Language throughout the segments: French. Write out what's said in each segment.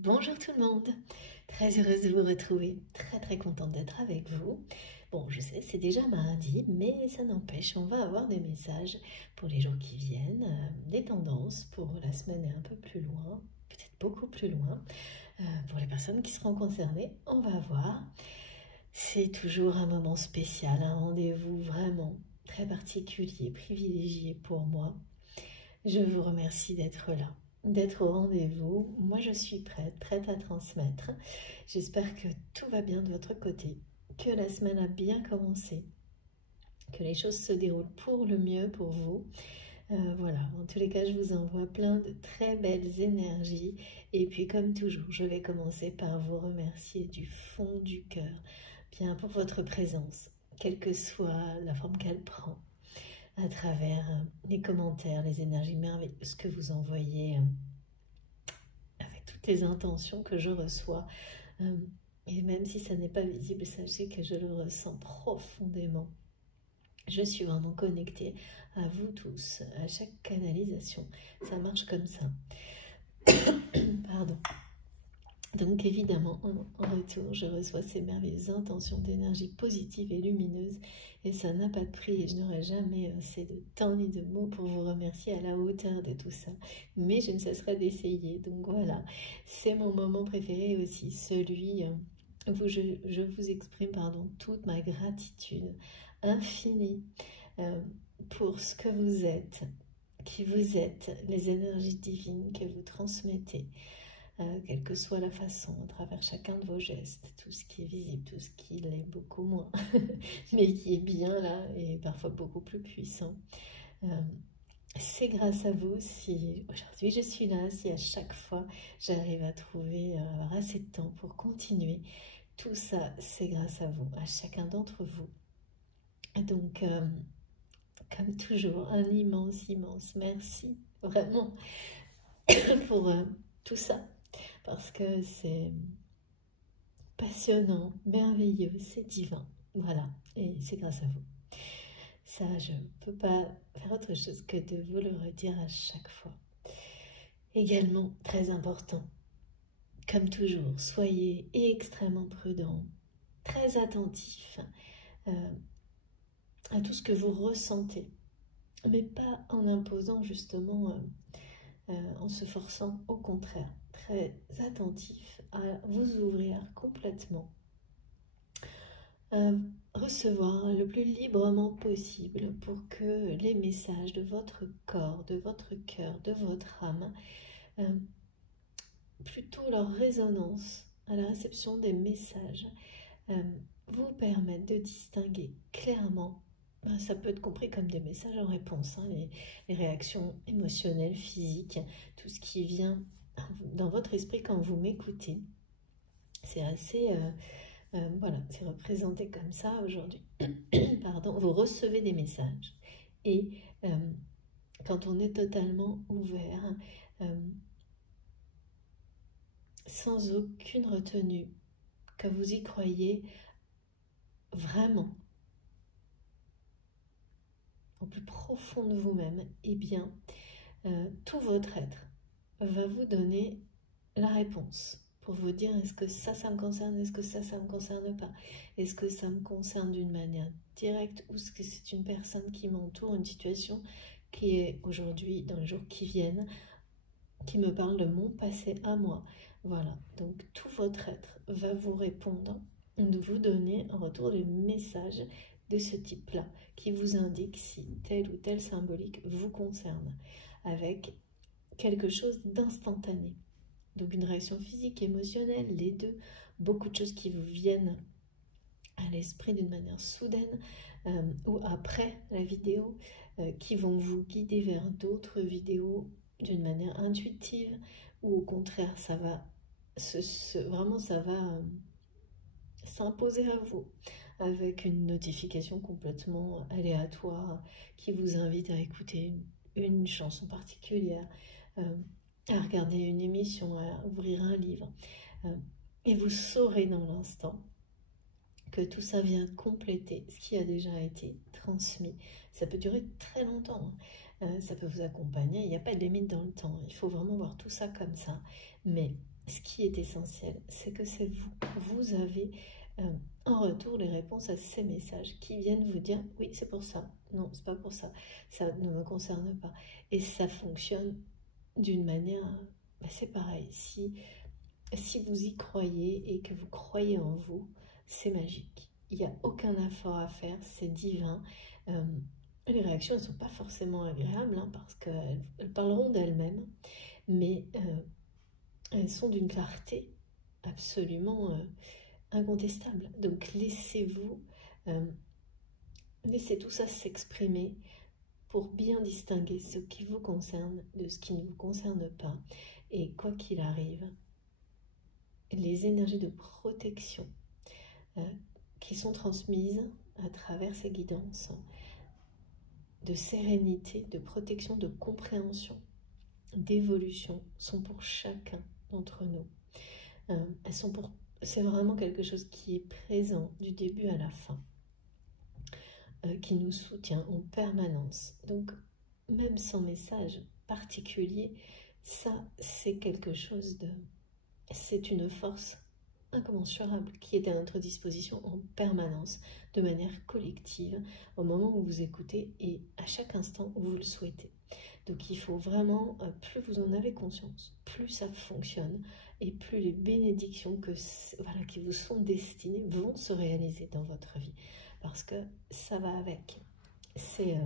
Bonjour tout le monde, très heureuse de vous retrouver, très contente d'être avec vous. Bon, je sais, c'est déjà mardi, mais ça n'empêche, on va avoir des messages pour les jours qui viennent, des tendances pour la semaine et un peu plus loin, peut-être beaucoup plus loin. Pour les personnes qui seront concernées, on va voir. C'est toujours un moment spécial, un rendez-vous vraiment très particulier, privilégié pour moi. Je vous remercie d'être là, d'être au rendez-vous. Moi, je suis prête à transmettre. J'espère que tout va bien de votre côté, que la semaine a bien commencé, que les choses se déroulent pour le mieux pour vous. Voilà, en tous les cas, je vous envoie plein de très belles énergies. Et puis, comme toujours, je vais commencer par vous remercier du fond du cœur, bien pour votre présence, quelle que soit la forme qu'elle prend, à travers les commentaires, les énergies merveilleuses que vous envoyez, avec toutes les intentions que je reçois. Et même si ça n'est pas visible, sachez que je le ressens profondément. Je suis vraiment connectée à vous tous, à chaque canalisation. Ça marche comme ça. Pardon. Donc évidemment, en retour, je reçois ces merveilleuses intentions d'énergie positive et lumineuse, et ça n'a pas de prix, et je n'aurai jamais assez de temps ni de mots pour vous remercier à la hauteur de tout ça, mais je ne cesserai d'essayer. Donc voilà, c'est mon moment préféré aussi, celui où je vous exprime toute ma gratitude infinie pour ce que vous êtes, qui vous êtes, les énergies divines que vous transmettez. Quelle que soit la façon, à travers chacun de vos gestes, tout ce qui est visible, tout ce qui l'est beaucoup moins, mais qui est bien là et parfois beaucoup plus puissant. C'est grâce à vous si aujourd'hui je suis là, si à chaque fois j'arrive à trouver assez de temps pour continuer. Tout ça, c'est grâce à vous, à chacun d'entre vous. Donc, comme toujours, un immense merci, vraiment, pour tout ça. Parce que c'est passionnant, merveilleux, c'est divin. Voilà, et c'est grâce à vous. Ça, je ne peux pas faire autre chose que de vous le redire à chaque fois. Également, très important, comme toujours, soyez extrêmement prudents, très attentifs à tout ce que vous ressentez, mais pas en imposant justement, en se forçant, au contraire, très attentif à vous ouvrir complètement, recevoir le plus librement possible pour que les messages de votre corps, de votre cœur, de votre âme, plutôt leur résonance à la réception des messages, vous permettent de distinguer clairement. Ça peut être compris comme des messages en réponse, hein, les réactions émotionnelles, physiques, tout ce qui vient dans votre esprit quand vous m'écoutez. C'est assez... voilà, c'est représenté comme ça aujourd'hui. Pardon, vous recevez des messages. Et quand on est totalement ouvert, sans aucune retenue, que vous y croyez vraiment, au plus profond de vous-même, eh bien, tout votre être va vous donner la réponse pour vous dire est-ce que ça me concerne, est-ce que ça me concerne pas, est-ce que ça me concerne d'une manière directe ou est-ce que c'est une personne qui m'entoure, une situation qui est aujourd'hui, dans les jours qui viennent, qui me parle de mon passé à moi. Voilà, donc tout votre être va vous répondre, de vous donner en retour des messages de ce type-là, qui vous indique si tel ou tel symbolique vous concerne, avec quelque chose d'instantané. Donc une réaction physique, émotionnelle, les deux, beaucoup de choses qui vous viennent à l'esprit d'une manière soudaine, ou après la vidéo, qui vont vous guider vers d'autres vidéos d'une manière intuitive, ou au contraire, ça va vraiment ça va s'imposer à vous avec une notification complètement aléatoire qui vous invite à écouter une chanson particulière, à regarder une émission, à ouvrir un livre. Et vous saurez dans l'instant que tout ça vient compléter ce qui a déjà été transmis. Ça peut durer très longtemps, ça peut vous accompagner, il n'y a pas de limite dans le temps, il faut vraiment voir tout ça comme ça. Mais ce qui est essentiel, c'est que c'est vous. Vous avez en retour les réponses à ces messages qui viennent vous dire oui, c'est pour ça, non, c'est pas pour ça, ça ne me concerne pas. Et ça fonctionne d'une manière, c'est pareil, si vous y croyez et que vous croyez en vous, c'est magique. Il n'y a aucun effort à faire, c'est divin. Les réactions ne sont pas forcément agréables parce qu'elles parleront d'elles-mêmes, mais elles sont d'une clarté absolument incontestable. Donc laissez-vous, laissez tout ça s'exprimer pour bien distinguer ce qui vous concerne de ce qui ne vous concerne pas. Et quoi qu'il arrive, les énergies de protection qui sont transmises à travers ces guidances, de sérénité, de protection, de compréhension, d'évolution, sont pour chacun d'entre nous. C'est vraiment quelque chose qui est présent du début à la fin, qui nous soutient en permanence. Donc, même sans message particulier, ça, c'est quelque chose de... C'est une force incommensurable qui est à notre disposition en permanence, de manière collective, au moment où vous écoutez et à chaque instant où vous le souhaitez. Donc il faut vraiment, plus vous en avez conscience, plus ça fonctionne et plus les bénédictions qui vous sont destinées vont se réaliser dans votre vie. Parce que ça va avec. C'est,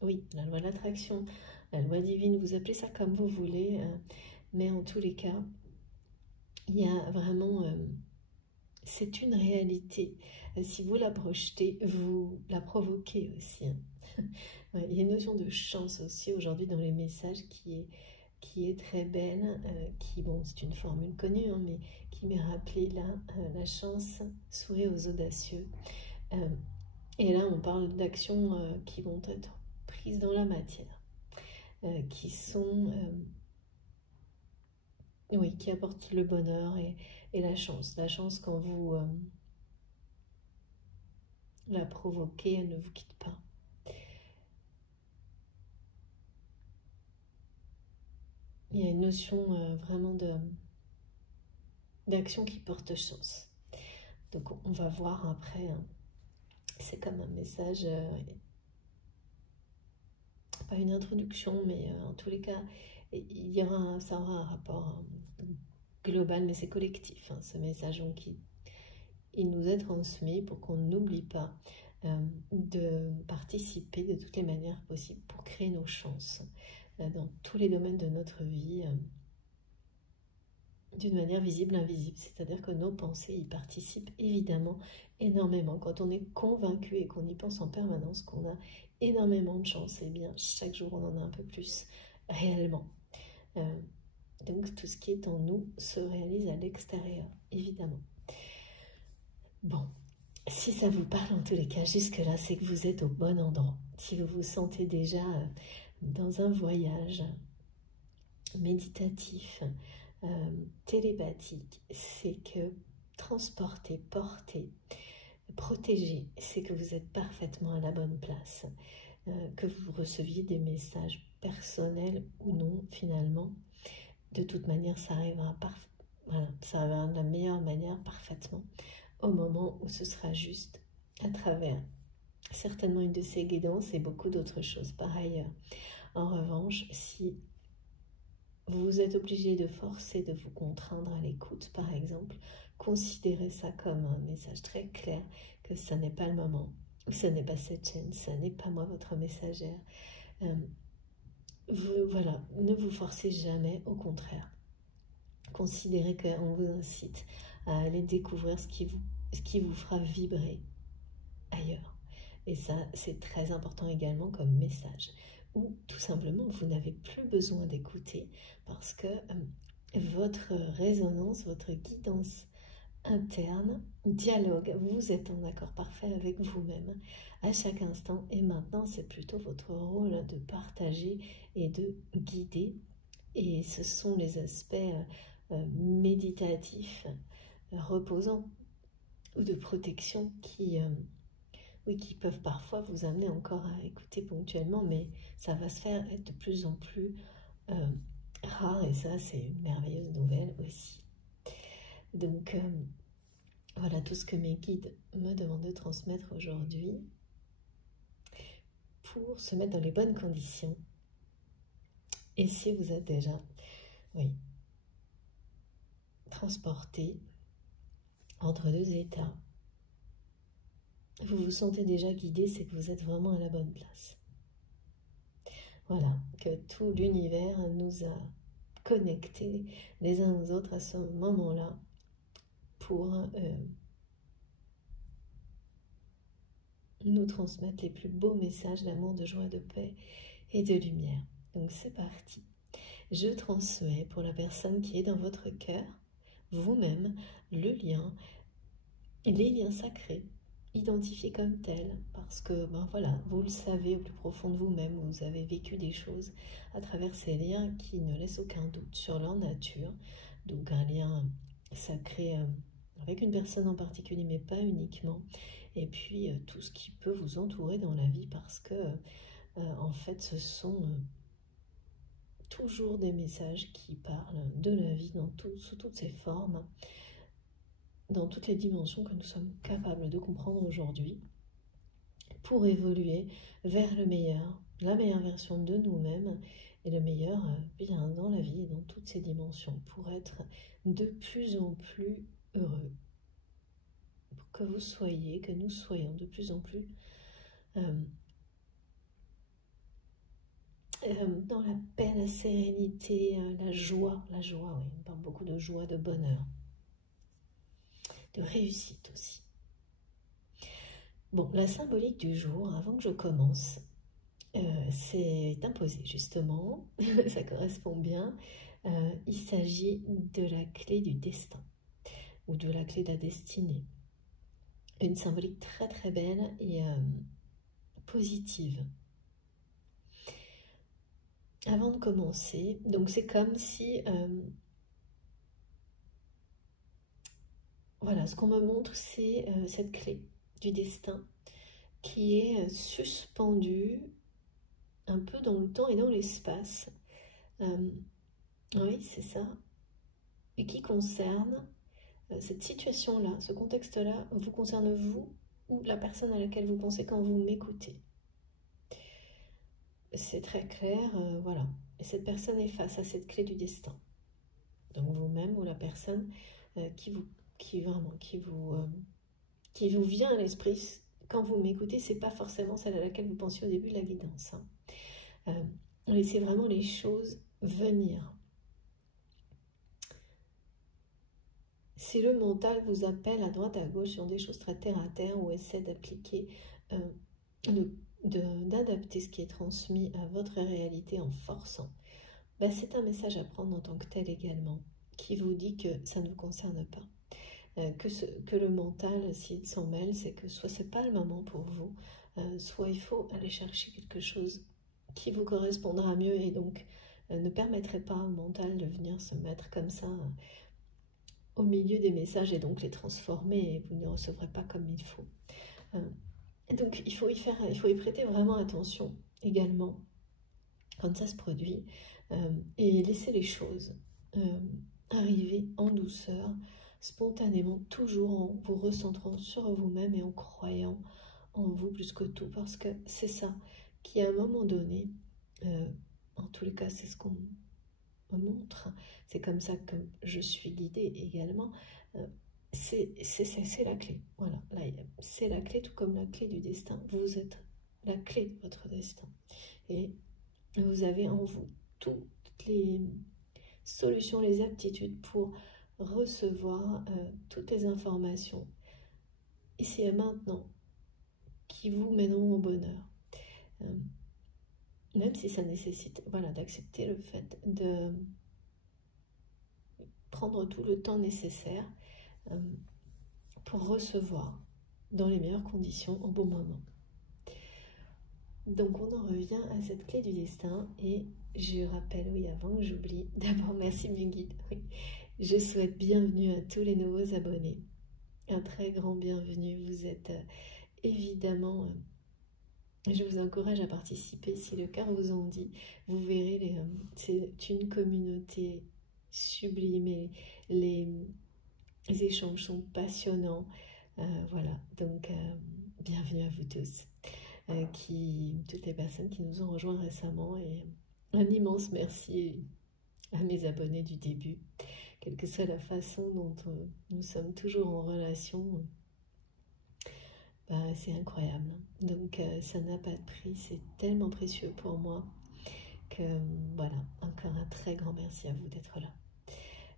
oui, la loi de l'attraction, la loi divine, vous appelez ça comme vous voulez, mais en tous les cas, il y a vraiment, c'est une réalité. Si vous la projetez, vous la provoquez aussi. Ouais, il y a une notion de chance aussi aujourd'hui dans les messages qui est très belle, bon, c'est une formule connue, mais qui m'est rappelée là, la chance sourit aux audacieux. Et là, on parle d'actions qui vont être prises dans la matière, qui sont... oui, qui apporte le bonheur et la chance. La chance, quand vous la provoquez, elle ne vous quitte pas. Il y a une notion vraiment d'action qui porte chance. Donc on va voir après, c'est comme un message, pas une introduction, mais en tous les cas, ça aura un rapport global, mais c'est collectif, ce message. Donc il nous est transmis pour qu'on n'oublie pas de participer de toutes les manières possibles pour créer nos chances dans tous les domaines de notre vie, d'une manière visible, invisible. C'est-à-dire que nos pensées y participent évidemment énormément. Quand on est convaincu et qu'on y pense en permanence, qu'on a énormément de chance, et bien chaque jour on en a un peu plus réellement. Donc tout ce qui est en nous se réalise à l'extérieur, évidemment. Bon, si ça vous parle en tous les cas, jusque-là, c'est que vous êtes au bon endroit. Si vous vous sentez déjà dans un voyage méditatif, télépathique, c'est que transporter, porter, protéger, c'est que vous êtes parfaitement à la bonne place. Que vous receviez des messages personnels ou non, finalement, de toute manière, ça arrivera, ça arrivera de la meilleure manière, parfaitement, au moment où ce sera juste, à travers certainement une de ces guidances et beaucoup d'autres choses par ailleurs. En revanche, si vous êtes obligé de forcer, de vous contraindre à l'écoute, par exemple, considérez ça comme un message très clair que ça n'est pas le moment, ou ça n'est pas cette chaîne, ça n'est pas moi votre messagère. Voilà, ne vous forcez jamais, au contraire. Considérez qu'on vous incite à aller découvrir ce qui vous fera vibrer ailleurs. Et ça, c'est très important également comme message. Ou tout simplement, vous n'avez plus besoin d'écouter parce que votre résonance, votre guidance interne, dialogue, vous êtes en accord parfait avec vous-même à chaque instant. Et maintenant, c'est plutôt votre rôle de partager et de guider. Et ce sont les aspects méditatifs, reposants ou de protection qui peuvent parfois vous amener encore à écouter ponctuellement, mais ça va se faire être de plus en plus rare, et ça c'est une merveilleuse nouvelle aussi. Donc voilà tout ce que mes guides me demandent de transmettre aujourd'hui pour se mettre dans les bonnes conditions. Et si vous êtes déjà, oui, transporté entre deux états, vous vous sentez déjà guidé, c'est que vous êtes vraiment à la bonne place. Voilà, que tout l'univers nous a connectés les uns aux autres à ce moment-là pour nous transmettre les plus beaux messages d'amour, de joie, de paix et de lumière. Donc c'est parti. Je transmets pour la personne qui est dans votre cœur, vous-même, le lien, les liens sacrés, identifiés comme tels, parce que ben voilà, vous le savez au plus profond de vous-même, vous avez vécu des choses à travers ces liens qui ne laissent aucun doute sur leur nature. Donc un lien sacré avec une personne en particulier, mais pas uniquement. Et puis tout ce qui peut vous entourer dans la vie, parce que en fait ce sont toujours des messages qui parlent de la vie sous toutes ses formes, dans toutes les dimensions que nous sommes capables de comprendre aujourd'hui, pour évoluer vers le meilleur, la meilleure version de nous-mêmes, et le meilleur bien dans la vie et dans toutes ces dimensions, pour être de plus en plus heureux, pour que vous soyez, que nous soyons de plus en plus dans la paix, la sérénité, la joie, oui, on parle beaucoup de joie, de bonheur, de réussite aussi. Bon, la symbolique du jour, avant que je commence, c'est imposé justement, ça correspond bien. Il s'agit de la clé du destin, ou de la clé de la destinée. Une symbolique très très belle et positive. Avant de commencer, donc c'est comme si, voilà, ce qu'on me montre, c'est cette clé du destin qui est suspendue un peu dans le temps et dans l'espace. Oui, c'est ça. Et qui concerne cette situation-là, ce contexte-là, vous concerne vous ou la personne à laquelle vous pensez quand vous m'écoutez. C'est très clair, voilà. Et cette personne est face à cette clé du destin. Donc vous-même ou la personne qui vous vient à l'esprit quand vous m'écoutez, c'est pas forcément celle à laquelle vous pensiez au début de la guidance. Laissez vraiment les choses venir. Si le mental vous appelle à droite à gauche sur des choses très terre à terre ou essaie d'appliquer, d'adapter ce qui est transmis à votre réalité en forçant, ben c'est un message à prendre en tant que tel également, qui vous dit que ça ne vous concerne pas. Que le mental, s'il s'en mêle, c'est que soit c'est pas le moment pour vous, soit il faut aller chercher quelque chose qui vous correspondra mieux et donc ne permettrait pas au mental de venir se mettre comme ça au milieu des messages et donc les transformer et vous ne recevrez pas comme il faut. Donc il faut y prêter vraiment attention également quand ça se produit et laisser les choses arriver en douceur, spontanément, toujours en vous recentrant sur vous-même et en croyant en vous plus que tout, parce que c'est ça qui à un moment donné, en tous les cas c'est ce qu'on me montre, c'est comme ça que je suis guidée également, c'est la clé, voilà, c'est la clé, tout comme la clé du destin, vous êtes la clé de votre destin, et vous avez en vous toutes les solutions, les aptitudes pour recevoir toutes les informations ici et maintenant qui vous mèneront au bonheur, même si ça nécessite, voilà, d'accepter le fait de prendre tout le temps nécessaire pour recevoir dans les meilleures conditions au bon moment. Donc on en revient à cette clé du destin et je rappelle, oui, avant que j'oublie, d'abord merci mes guides, oui. Je souhaite bienvenue à tous les nouveaux abonnés, un très grand bienvenue, vous êtes évidemment Je vous encourage à participer si le cœur vous en dit. Vous verrez, c'est une communauté sublime et les échanges sont passionnants. Voilà, donc bienvenue à vous tous, toutes les personnes qui nous ont rejoints récemment, et un immense merci à mes abonnés du début, quelle que soit la façon dont nous sommes toujours en relation. Bah, c'est incroyable. Donc ça n'a pas de prix, c'est tellement précieux pour moi que voilà, encore un très grand merci à vous d'être là.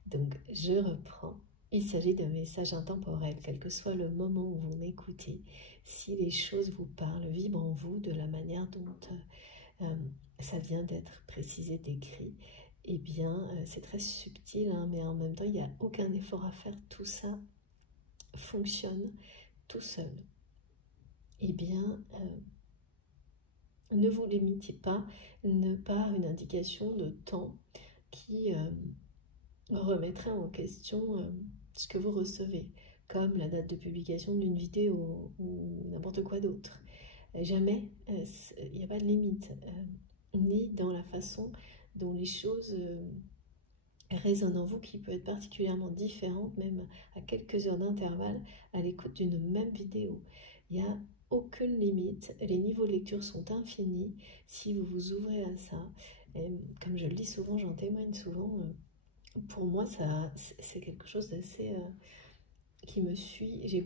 Donc je reprends. Il s'agit d'un message intemporel, quel que soit le moment où vous m'écoutez. Si les choses vous parlent, vibrent en vous de la manière dont ça vient d'être précisé, décrit, eh bien c'est très subtil, hein, mais en même temps il n'y a aucun effort à faire. Tout ça fonctionne tout seul. Eh bien, ne vous limitez pas par une indication de temps qui remettrait en question ce que vous recevez, comme la date de publication d'une vidéo ou n'importe quoi d'autre. Jamais, il n'y a pas de limite, ni dans la façon dont les choses résonnent en vous, qui peut être particulièrement différente, même à quelques heures d'intervalle, à l'écoute d'une même vidéo. Il y a aucune limite, les niveaux de lecture sont infinis si vous vous ouvrez à ça. Et comme je le dis souvent, j'en témoigne souvent, pour moi c'est quelque chose d'assez qui me suit. J'ai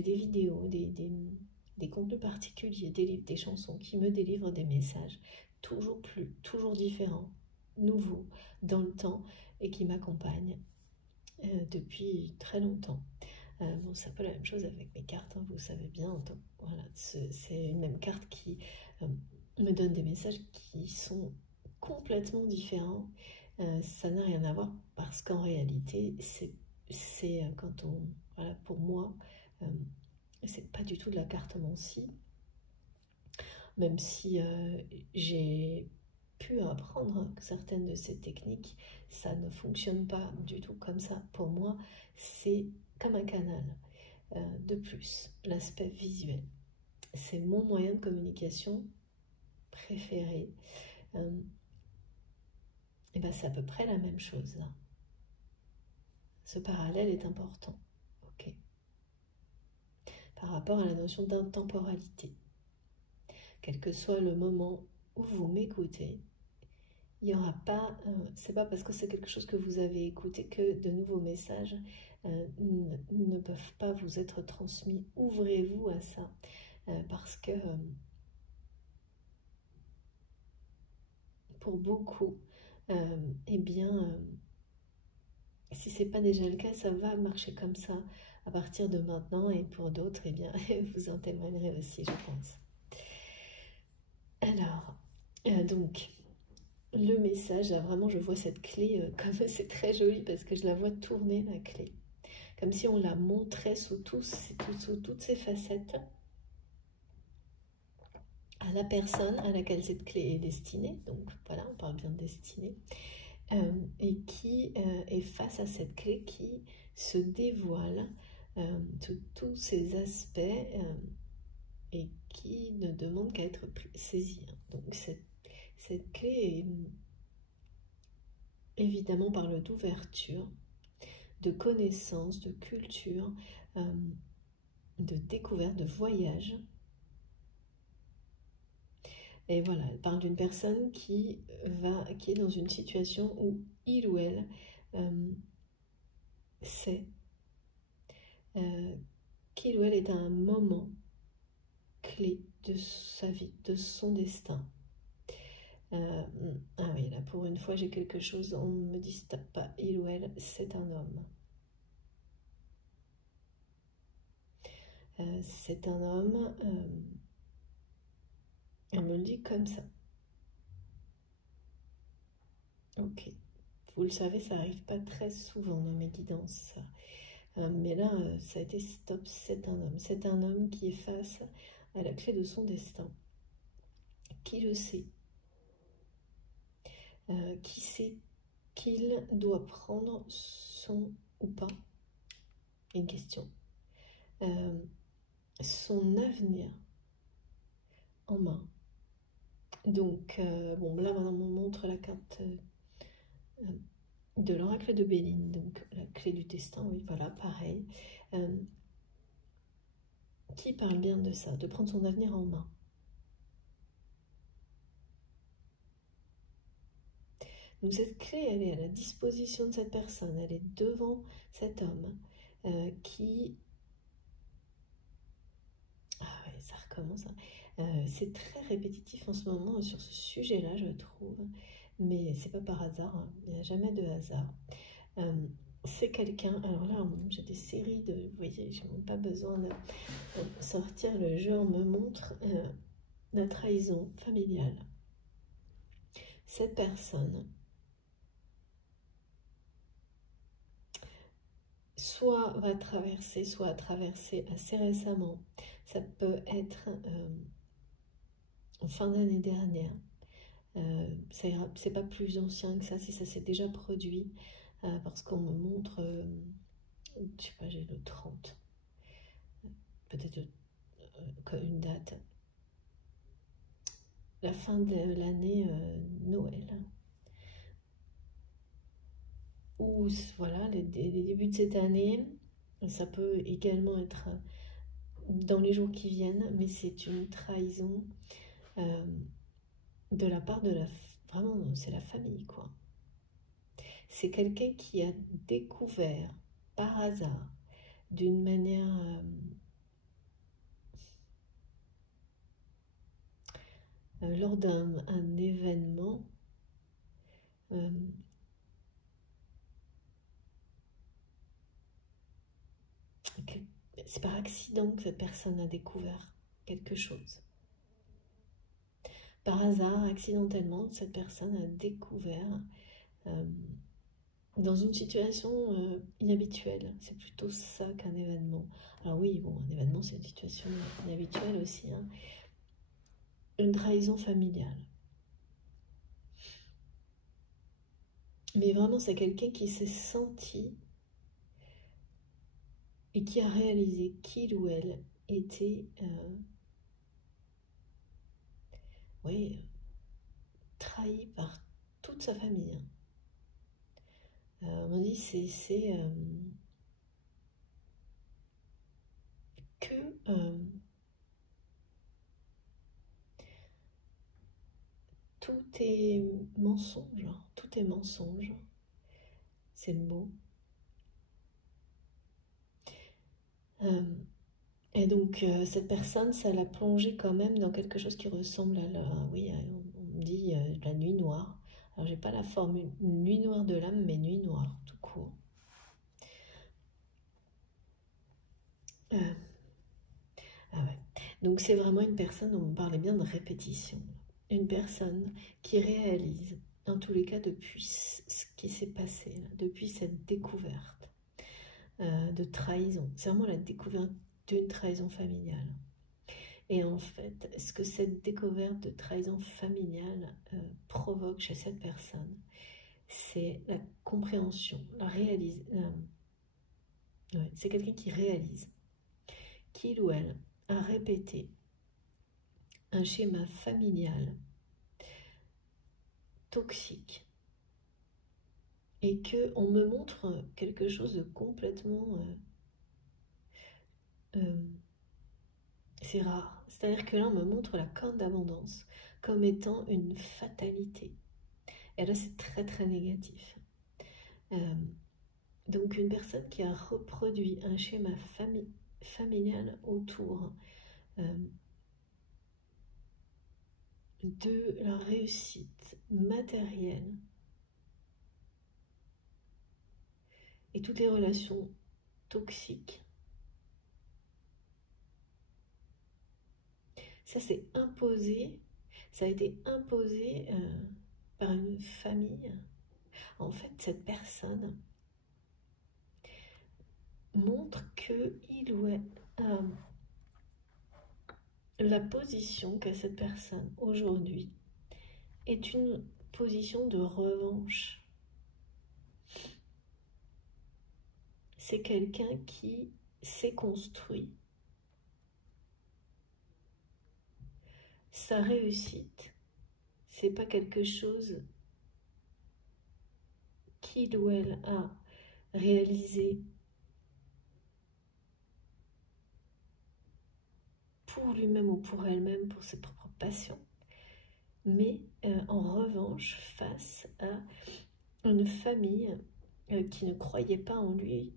des vidéos, des contenus particuliers, des livres, des chansons qui me délivrent des messages toujours différents, nouveaux dans le temps, et qui m'accompagnent depuis très longtemps. Bon, c'est un peu la même chose avec mes cartes, hein, vous savez bien. Donc, voilà, c'est une même carte qui me donne des messages qui sont complètement différents. Ça n'a rien à voir, parce qu'en réalité, c'est quand on... Voilà, pour moi, c'est pas du tout de la cartomancie, même si j'ai pu apprendre certaines de ces techniques, ça ne fonctionne pas du tout comme ça. Pour moi, c'est comme un canal. De plus, l'aspect visuel, c'est mon moyen de communication préféré. Et ben, c'est à peu près la même chose là. Ce parallèle est important, ok, par rapport à la notion d'intemporalité. Quel que soit le moment où vous m'écoutez, il n'y aura pas, c'est pas parce que c'est quelque chose que vous avez écouté que de nouveaux messages ne peuvent pas vous être transmis. Ouvrez-vous à ça, parce que pour beaucoup, eh bien, si c'est pas déjà le cas, ça va marcher comme ça à partir de maintenant, et pour d'autres, eh bien, vous en témoignerez aussi, je pense. Alors, donc, le message, là, vraiment, je vois cette clé, comme c'est très joli, parce que je la vois tourner, la clé, comme si on la montrait sous toutes ses facettes à la personne à laquelle cette clé est destinée. Donc voilà, on parle bien de destinée. Et qui est face à cette clé qui se dévoile sous tous ses aspects et qui ne demande qu'à être saisie. Donc cette clé est évidemment parle d'ouverture, de connaissance, de culture, de découverte, de voyage. Et voilà, elle parle d'une personne qui est dans une situation où il ou elle sait qu'il ou elle est à un moment clé de sa vie, de son destin. Ah oui, là pour une fois j'ai quelque chose, on me dit stop, pas il ou elle, c'est un homme. C'est un homme, on me le dit comme ça. Ok, vous le savez, ça arrive pas très souvent dans mes guidances, ça. Mais là, ça a été stop, c'est un homme. C'est un homme qui est face à la clé de son destin, qui le sait, qui sait qu'il doit prendre son ou pas, une question, son avenir en main. Donc, bon, là, maintenant, on montre la carte de l'oracle de Béline, donc la clé du destin, oui, voilà, pareil. Qui parle bien de ça, de prendre son avenir en main. Donc cette clé, elle est à la disposition de cette personne, elle est devant cet homme qui... Ah ouais, ça recommence. C'est très répétitif en ce moment sur ce sujet-là, je trouve. Mais c'est pas par hasard, hein. Il n'y a jamais de hasard. C'est quelqu'un... Alors là, j'ai des séries de... Vous voyez, j'ai même pas besoin de sortir le jeu. On me montre la trahison familiale. Cette personne... soit va traverser, soit a traversé assez récemment. Ça peut être en fin d'année dernière. C'est pas plus ancien que ça, si ça s'est déjà produit, parce qu'on me montre, je sais pas, j'ai le 30, peut-être une date, la fin de l'année Noël. Ou voilà, les débuts de cette année, ça peut également être dans les jours qui viennent, mais c'est une trahison de la part de la... Vraiment, c'est la famille, quoi. C'est quelqu'un qui a découvert par hasard, d'une manière lors d'un événement, c'est par accident que cette personne a découvert quelque chose. Par hasard, accidentellement, cette personne a découvert dans une situation inhabituelle. C'est plutôt ça qu'un événement. Alors oui, bon, un événement, c'est une situation inhabituelle aussi. Hein. Une trahison familiale. Mais vraiment, c'est quelqu'un qui s'est senti et qui a réalisé qu'il ou elle était trahi par toute sa famille. On dit c'est que tout est mensonge, tout est mensonge, c'est le mot. Et donc cette personne, ça l'a plongée quand même dans quelque chose qui ressemble à oui, on dit la nuit noire. Alors j'ai pas la formule nuit noire de l'âme, mais nuit noire tout court. Ah ouais. Donc c'est vraiment une personne, on parlait bien de répétition, une personne qui réalise, en tous les cas depuis ce qui s'est passé, là, depuis cette découverte de trahison. C'est vraiment la découverte d'une trahison familiale. Et en fait, ce que cette découverte de trahison familiale provoque chez cette personne, c'est la compréhension, la réalisation. Ouais, c'est quelqu'un qui réalise qu'il ou elle a répété un schéma familial toxique et que on me montre quelque chose de complètement c'est rare. C'est-à-dire que là, on me montre la corne d'abondance comme étant une fatalité. Et là, c'est très très négatif. Donc, une personne qui a reproduit un schéma familial autour de la réussite matérielle et toutes les relations toxiques. Ça, c'est imposé, ça a été imposé par une famille. En fait, cette personne montre que il ou elle, la position qu'a cette personne aujourd'hui est une position de revanche. C'est quelqu'un qui s'est construit sa réussite, c'est pas quelque chose qu'il ou elle a réalisé pour lui-même ou pour elle-même, pour ses propres passions, mais en revanche face à une famille qui ne croyait pas en lui,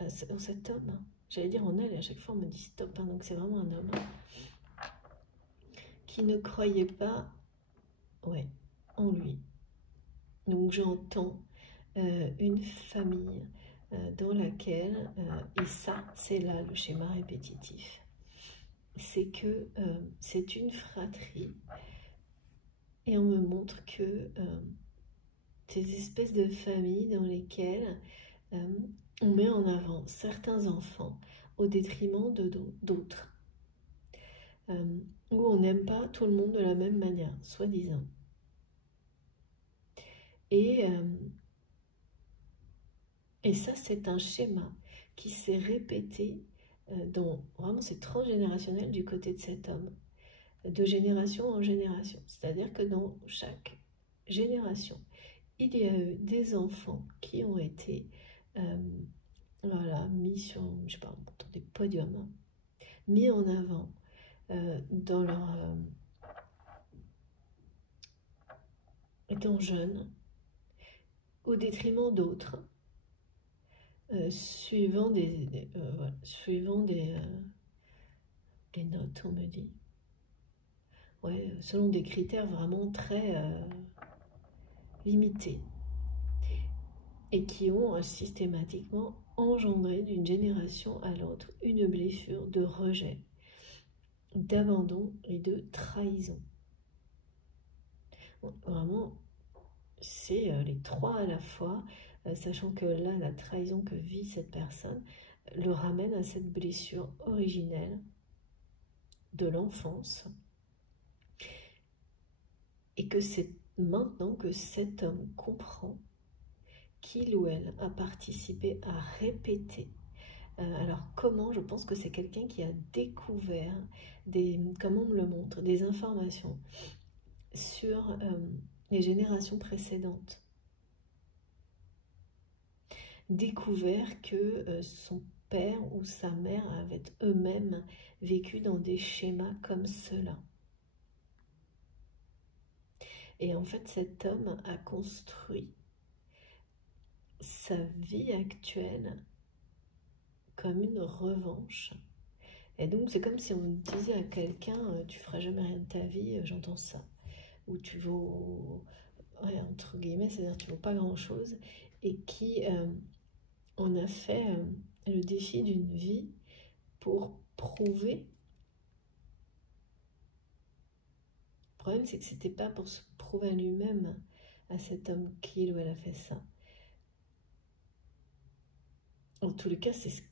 en cet homme. J'allais dire en elle, et à chaque fois on me dit stop, hein, donc c'est vraiment un homme qui ne croyait pas, ouais, en lui. Donc j'entends une famille dans laquelle, et ça c'est là le schéma répétitif, c'est que c'est une fratrie et on me montre que ces espèces de familles dans lesquelles on met en avant certains enfants au détriment d'autres, où on n'aime pas tout le monde de la même manière, soi-disant. Et ça, c'est un schéma qui s'est répété dans vraiment c'est transgénérationnel du côté de cet homme, de génération en génération. C'est-à-dire que dans chaque génération, il y a eu des enfants qui ont été voilà, mis sur, je sais pas, dans des podiums, hein, mis en avant dans leur étant jeunes, au détriment d'autres, suivant des notes, on me dit. Ouais, selon des critères vraiment très limités. Et qui ont systématiquement engendré d'une génération à l'autre une blessure de rejet, d'abandon et de trahison. Vraiment, c'est les trois à la fois, sachant que là, la trahison que vit cette personne le ramène à cette blessure originelle de l'enfance, et que c'est maintenant que cet homme comprend qu'il ou elle a participé à répéter. Alors comment? Je pense que c'est quelqu'un qui a découvert, comme on me le montre, des informations sur les générations précédentes. Découvert que son père ou sa mère avaient eux-mêmes vécu dans des schémas comme cela. Et en fait, cet homme a construit sa vie actuelle comme une revanche. Et donc, c'est comme si on disait à quelqu'un tu feras jamais rien de ta vie, j'entends ça. Ou tu vaux, ouais, entre guillemets, c'est-à-dire tu vaux pas grand-chose. Et qui en a fait le défi d'une vie pour prouver. Le problème, c'est que c'était pas pour se prouver à lui-même, à cet homme qu'il ou elle a fait ça. En tous les cas, c'est ce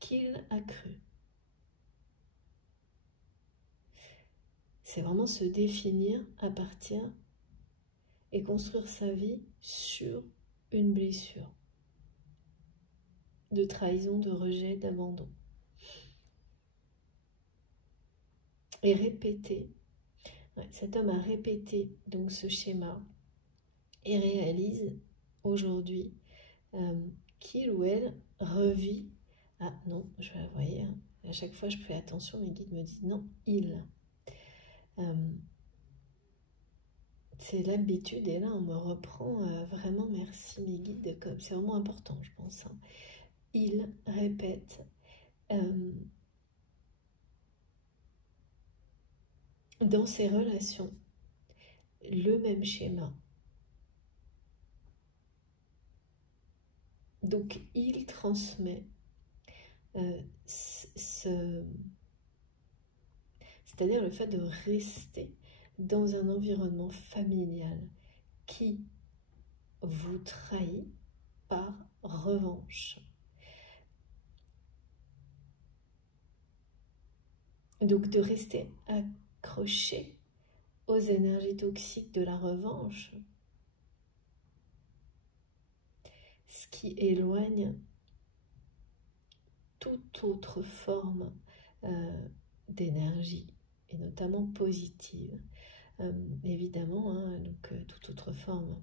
qu'il a cru. C'est vraiment se définir à partir et construire sa vie sur une blessure de trahison, de rejet, d'abandon. Et répéter. Ouais, cet homme a répété donc ce schéma et réalise aujourd'hui qu'il ou elle revit. Ah non, je vais la voir. À chaque fois, je fais attention, mes guides me disent non, il. C'est l'habitude, et là, on me reprend vraiment merci, mes guides, comme c'est vraiment important, je pense. Hein. Il répète dans ses relations le même schéma. Donc, il transmet c'est-à-dire le fait de rester dans un environnement familial qui vous trahit par revanche. Donc de rester accroché aux énergies toxiques de la revanche, ce qui éloigne toute autre forme d'énergie et notamment positive. Évidemment, hein, donc toute autre forme.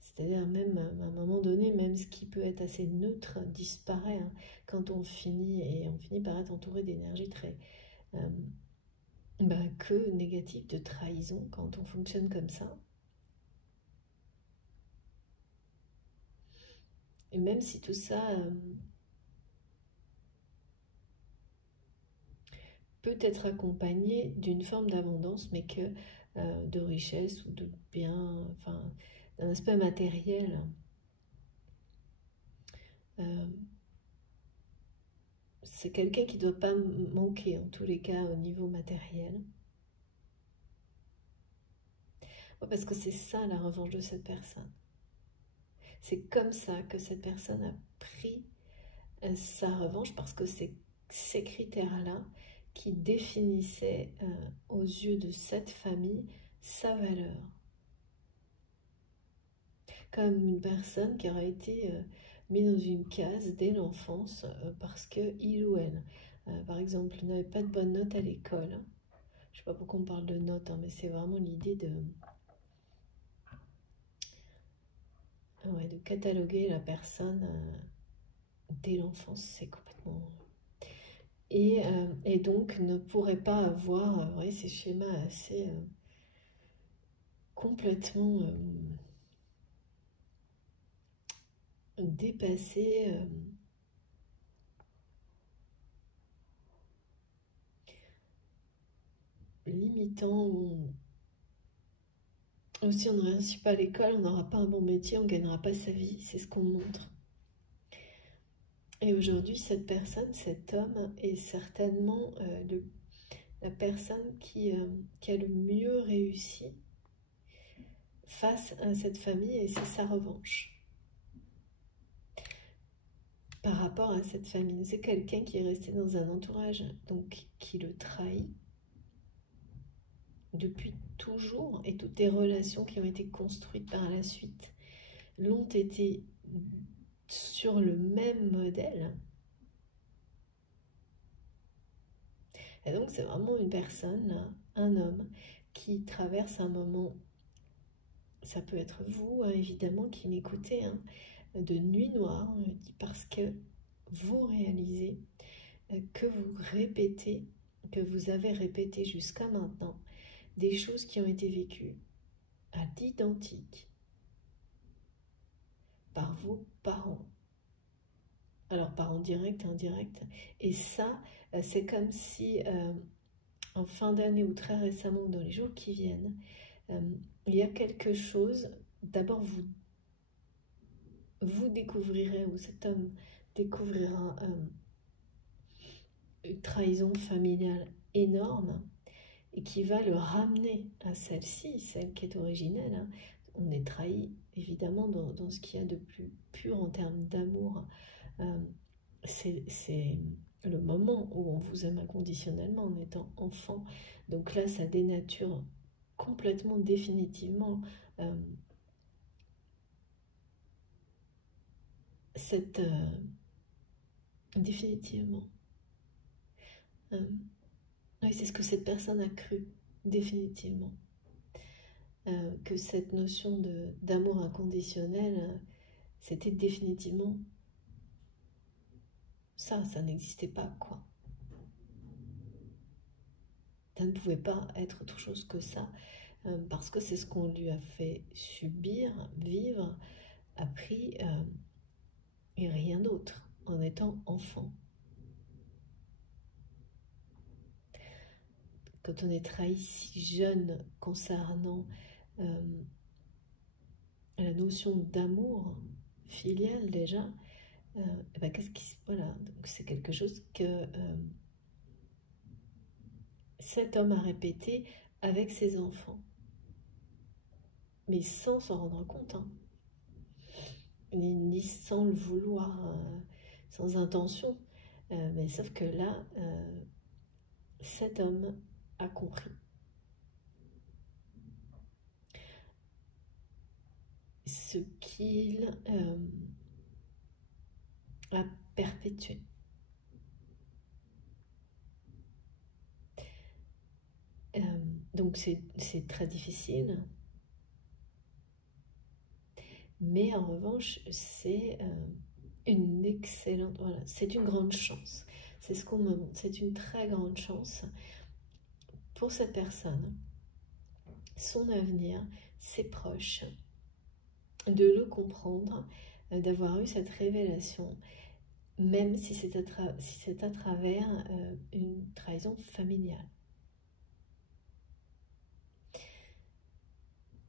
C'est-à-dire même à un moment donné, même ce qui peut être assez neutre disparaît hein, quand on finit par être entouré d'énergie très que négative, de trahison quand on fonctionne comme ça. Et même si tout ça peut être accompagné d'une forme d'abondance, mais que de richesse ou de bien, enfin d'un aspect matériel. C'est quelqu'un qui ne doit pas manquer, en tous les cas, au niveau matériel. Parce que c'est ça la revanche de cette personne. C'est comme ça que cette personne a pris sa revanche, parce que c'est ces critères-là qui définissaient aux yeux de cette famille sa valeur. Comme une personne qui aurait été mise dans une case dès l'enfance parce qu'il ou elle, par exemple, n'avait pas de bonnes notes à l'école. Je ne sais pas pourquoi on parle de notes, hein, mais c'est vraiment l'idée de cataloguer la personne dès l'enfance, c'est complètement... Et donc ne pourrait pas avoir ces schémas assez complètement dépassés, limitants. Si on ne réussit pas à l'école, on n'aura pas un bon métier, on ne gagnera pas sa vie, c'est ce qu'on montre. Et aujourd'hui, cette personne, cet homme, est certainement la personne qui a le mieux réussi face à cette famille, et c'est sa revanche. Par rapport à cette famille, c'est quelqu'un qui est resté dans un entourage donc qui le trahit depuis toujours, et toutes les relations qui ont été construites par la suite l'ont été sur le même modèle. Et donc c'est vraiment une personne, un homme, qui traverse un moment, ça peut être vous évidemment qui m'écoutez, hein, de nuit noire, parce que vous réalisez que vous répétez, que vous avez répété jusqu'à maintenant des choses qui ont été vécues à l'identique par vos parents. Alors par en direct et indirect. Et ça, c'est comme si en fin d'année ou très récemment, dans les jours qui viennent, il y a quelque chose. D'abord, vous découvrirez, ou cet homme découvrira une trahison familiale énorme, et qui va le ramener à celle-ci, celle qui est originelle. Hein. On est trahi, évidemment, dans ce qu'il y a de plus pur en termes d'amour. C'est le moment où on vous aime inconditionnellement en étant enfant. Donc là, ça dénature complètement, définitivement cette... définitivement. Oui, c'est ce que cette personne a cru, définitivement. Que cette notion d'amour inconditionnel, c'était définitivement ça n'existait pas, quoi. Ça ne pouvait pas être autre chose que ça, parce que c'est ce qu'on lui a fait subir, vivre, appris, et rien d'autre, en étant enfant. Quand on est trahi si jeune concernant la notion d'amour filial déjà, qu'est-ce qui... Voilà, donc c'est quelque chose que cet homme a répété avec ses enfants. Mais sans s'en rendre compte, hein. Ni sans le vouloir, sans intention. Mais sauf que là, cet homme a compris. Ce qu'il a perpétué. Donc c'est très difficile. Mais en revanche, c'est une excellente... Voilà, c'est une grande chance. C'est ce qu'on me montre. C'est une très grande chance pour cette personne, son avenir, ses proches, de le comprendre, d'avoir eu cette révélation, même si c'est à travers une trahison familiale.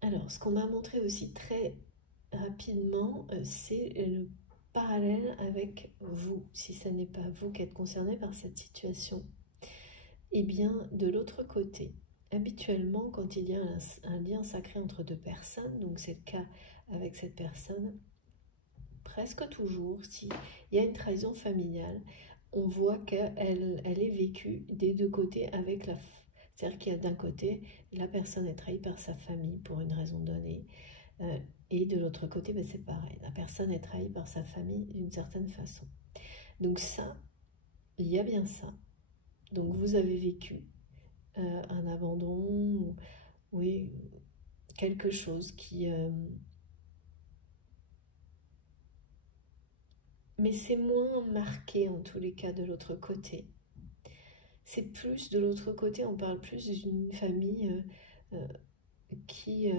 Alors, ce qu'on m'a montré aussi très rapidement, c'est le parallèle avec vous. Si ce n'est pas vous qui êtes concerné par cette situation, eh bien, de l'autre côté, habituellement, quand il y a un lien sacré entre deux personnes, donc c'est le cas avec cette personne, presque toujours, s'il y a une trahison familiale, on voit qu'elle est vécue des deux côtés avec la... C'est-à-dire qu'il y a d'un côté, la personne est trahie par sa famille pour une raison donnée, et de l'autre côté, ben c'est pareil, la personne est trahie par sa famille d'une certaine façon. Donc ça, il y a bien ça. Donc vous avez vécu un abandon, oui, quelque chose qui... mais c'est moins marqué en tous les cas de l'autre côté. C'est plus de l'autre côté, on parle plus d'une famille qui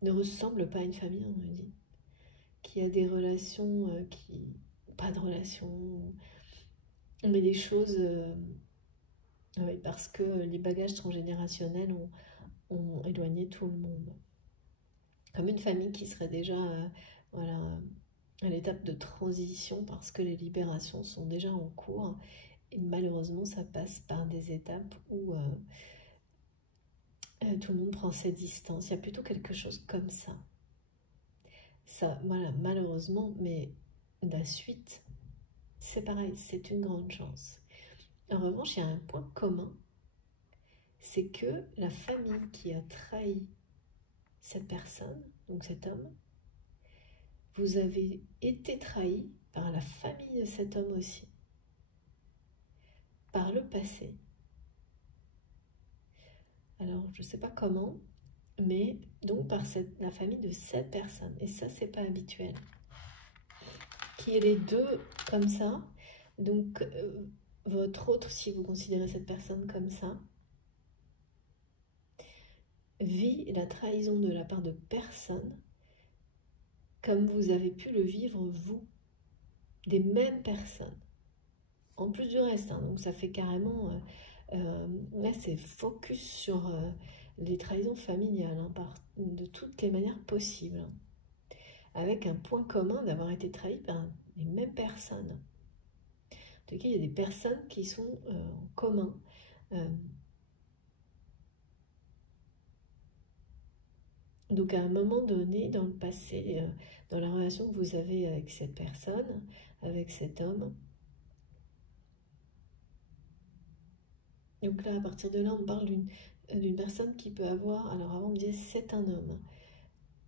ne ressemble pas à une famille, on me dit. Qui a des relations qui... Pas de relations, mais des choses... oui, parce que les bagages transgénérationnels ont éloigné tout le monde. Comme une famille qui serait déjà voilà, à l'étape de transition parce que les libérations sont déjà en cours. Et malheureusement, ça passe par des étapes où tout le monde prend ses distances. Il y a plutôt quelque chose comme ça. Ça, voilà, malheureusement, mais la suite, c'est pareil, c'est une grande chance. En revanche, il y a un point commun, c'est que la famille qui a trahi cette personne, donc cet homme, vous avez été trahi par la famille de cet homme aussi, par le passé. Alors, je ne sais pas comment, mais donc par la famille de cette personne. Et ça, c'est pas habituel. Qu'il y ait les deux comme ça, donc votre autre, si vous considérez cette personne comme ça, vit la trahison de la part de personne comme vous avez pu le vivre vous, des mêmes personnes, en plus du reste, hein, donc ça fait carrément, là c'est focus sur les trahisons familiales, hein, de toutes les manières possibles, hein, avec un point commun d'avoir été trahi par les mêmes personnes. En tout cas, il y a des personnes qui sont en commun. Donc à un moment donné, dans le passé, dans la relation que vous avez avec cette personne, avec cet homme, donc là, à partir de là, on parle d'une personne qui peut avoir, alors avant on me disait c'est un homme.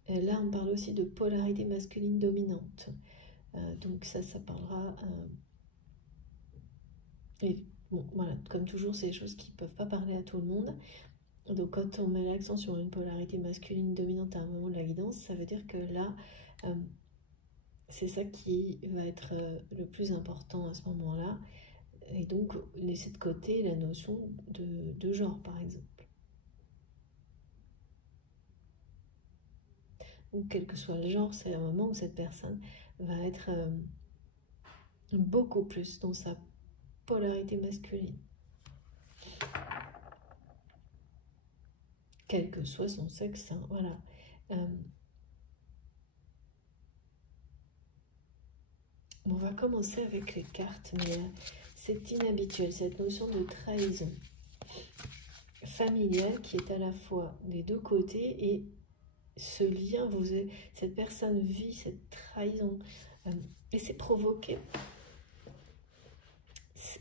Et là, on parle aussi de polarité masculine dominante. Donc ça parlera... et bon, voilà, comme toujours, c'est des choses qui ne peuvent pas parler à tout le monde. Donc quand on met l'accent sur une polarité masculine dominante à un moment de la guidance, ça veut dire que là, c'est ça qui va être le plus important à ce moment-là. Et donc laisser de côté la notion de genre, par exemple. Donc quel que soit le genre, c'est un moment où cette personne va être beaucoup plus dans sa polarité masculine. Quel que soit son sexe, hein, voilà. On va commencer avec les cartes, mais c'est inhabituel, cette notion de trahison familiale qui est à la fois des deux côtés, et ce lien, cette personne vit cette trahison, et c'est provoqué.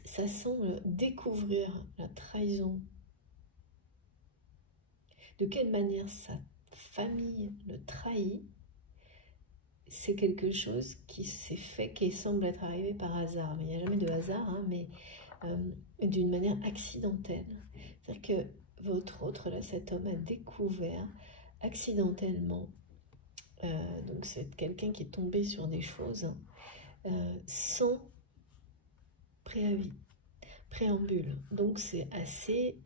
Ça semble découvrir la trahison. De quelle manière sa famille le trahit, c'est quelque chose qui s'est fait, qui semble être arrivé par hasard. Mais il n'y a jamais de hasard, hein, mais d'une manière accidentelle. C'est-à-dire que votre autre, là, cet homme a découvert accidentellement, donc c'est quelqu'un qui est tombé sur des choses sans préavis, préambule. Donc c'est assez...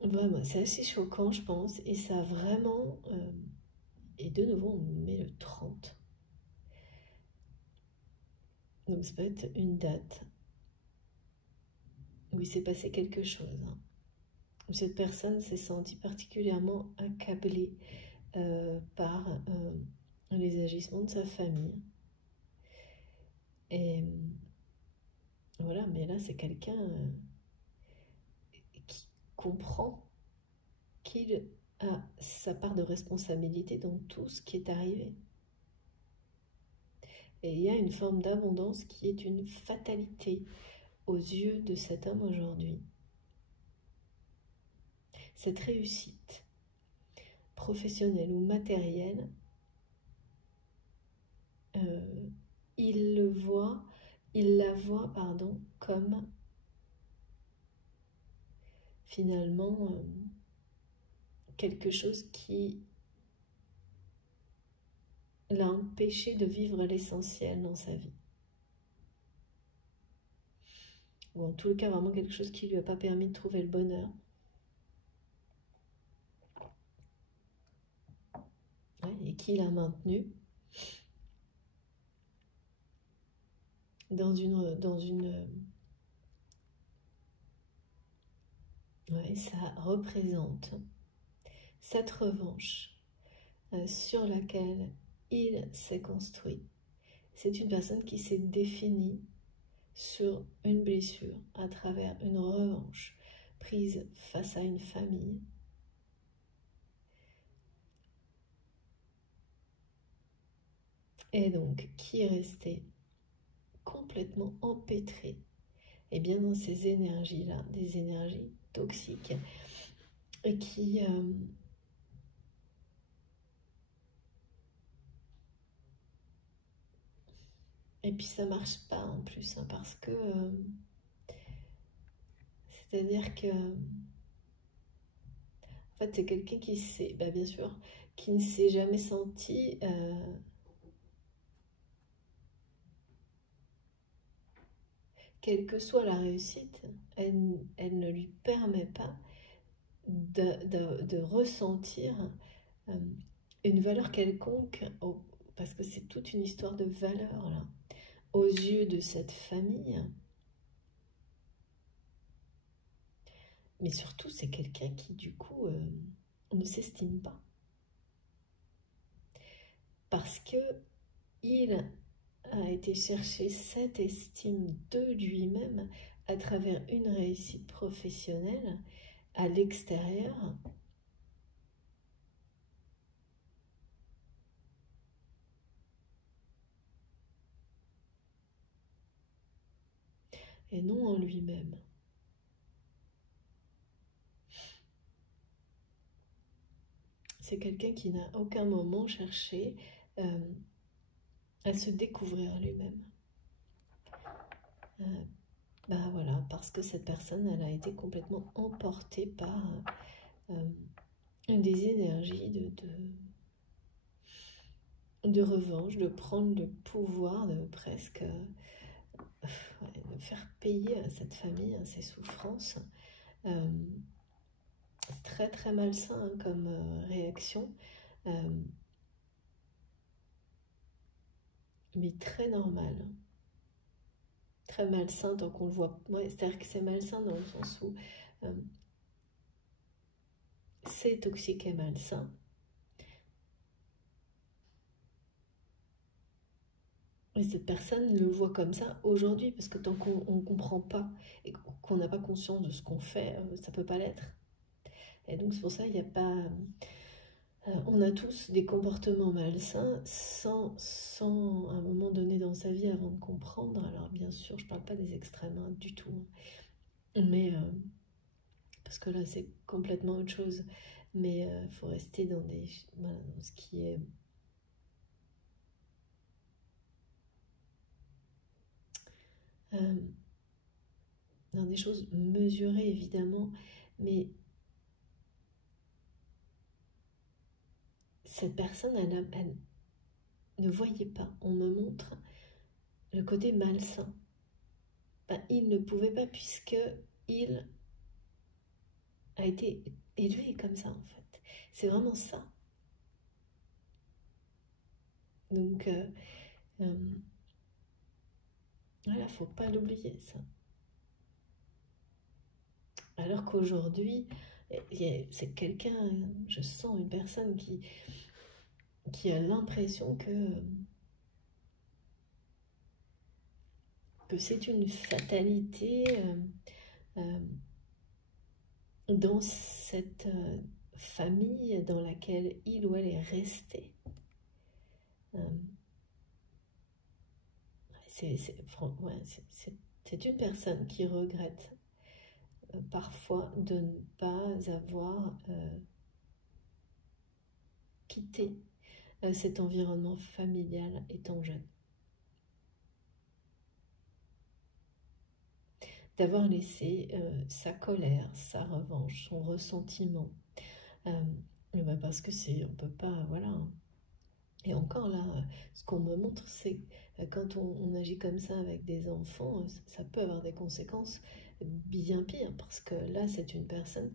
vraiment, c'est assez choquant, je pense, et ça a vraiment... et de nouveau, on met le 30. Donc ça peut être une date où il s'est passé quelque chose, hein, où cette personne s'est sentie particulièrement accablée par les agissements de sa famille. Et voilà, mais là c'est quelqu'un qui comprend qu'il a sa part de responsabilité dans tout ce qui est arrivé. Et il y a une forme d'abondance qui est une fatalité aux yeux de cet homme aujourd'hui. Cette réussite professionnelle ou matérielle, il la voit, pardon, comme finalement quelque chose qui l'a empêché de vivre l'essentiel dans sa vie. Ou en tout cas, vraiment quelque chose qui ne lui a pas permis de trouver le bonheur. Ouais, et qui l'a maintenu dans une ouais, ça représente cette revanche sur laquelle il s'est construit. C'est une personne qui s'est définie sur une blessure à travers une revanche prise face à une famille. Et donc, qui est resté complètement empêtré et bien dans ces énergies-là, des énergies toxiques, et qui et puis ça marche pas en plus, hein, parce que c'est-à-dire que en fait c'est quelqu'un qui s'est, bah, bien sûr, qui ne s'est jamais senti quelle que soit la réussite, elle ne lui permet pas de ressentir une valeur quelconque, parce que c'est toute une histoire de valeur là, aux yeux de cette famille. Mais surtout, c'est quelqu'un qui du coup ne s'estime pas. Parce que il a été chercher cette estime de lui-même à travers une réussite professionnelle à l'extérieur. Et non en lui-même. C'est quelqu'un qui n'a aucun moment cherché à se découvrir lui-même. Bah voilà, parce que cette personne, elle a été complètement emportée par des énergies de revanche, de prendre le pouvoir, de presque de faire payer à cette famille ses souffrances. C'est très très malsain hein, comme réaction, mais très normal. Très malsain tant qu'on le voit. Ouais, c'est-à-dire que c'est malsain dans le sens où c'est toxique et malsain. Et cette personne le voit comme ça aujourd'hui, parce que tant qu'on ne comprend pas et qu'on n'a pas conscience de ce qu'on fait, ça ne peut pas l'être. Et donc c'est pour ça qu'il n'y a pas... on a tous des comportements malsains sans à un moment donné dans sa vie avant de comprendre. Alors bien sûr, je ne parle pas des extrêmes hein, du tout. Mais... parce que là c'est complètement autre chose. Mais il faut rester dans, voilà, dans ce qui est... dans des choses mesurées évidemment, mais cette personne, elle ne voyait pas. On me montre le côté malsain. Ben, il ne pouvait pas puisque il a été élevé comme ça en fait. C'est vraiment ça. Donc voilà, faut pas l'oublier ça. Alors qu'aujourd'hui, c'est quelqu'un, je sens une personne qui a l'impression que c'est une fatalité dans cette famille dans laquelle il ou elle est resté. C'est une personne qui regrette parfois de ne pas avoir quitté cet environnement familial étant jeune. D'avoir laissé sa colère, sa revanche, son ressentiment. Parce que on peut pas, voilà. Et encore là, ce qu'on me montre, c'est quand on agit comme ça avec des enfants, ça peut avoir des conséquences bien pires, parce que là, c'est une personne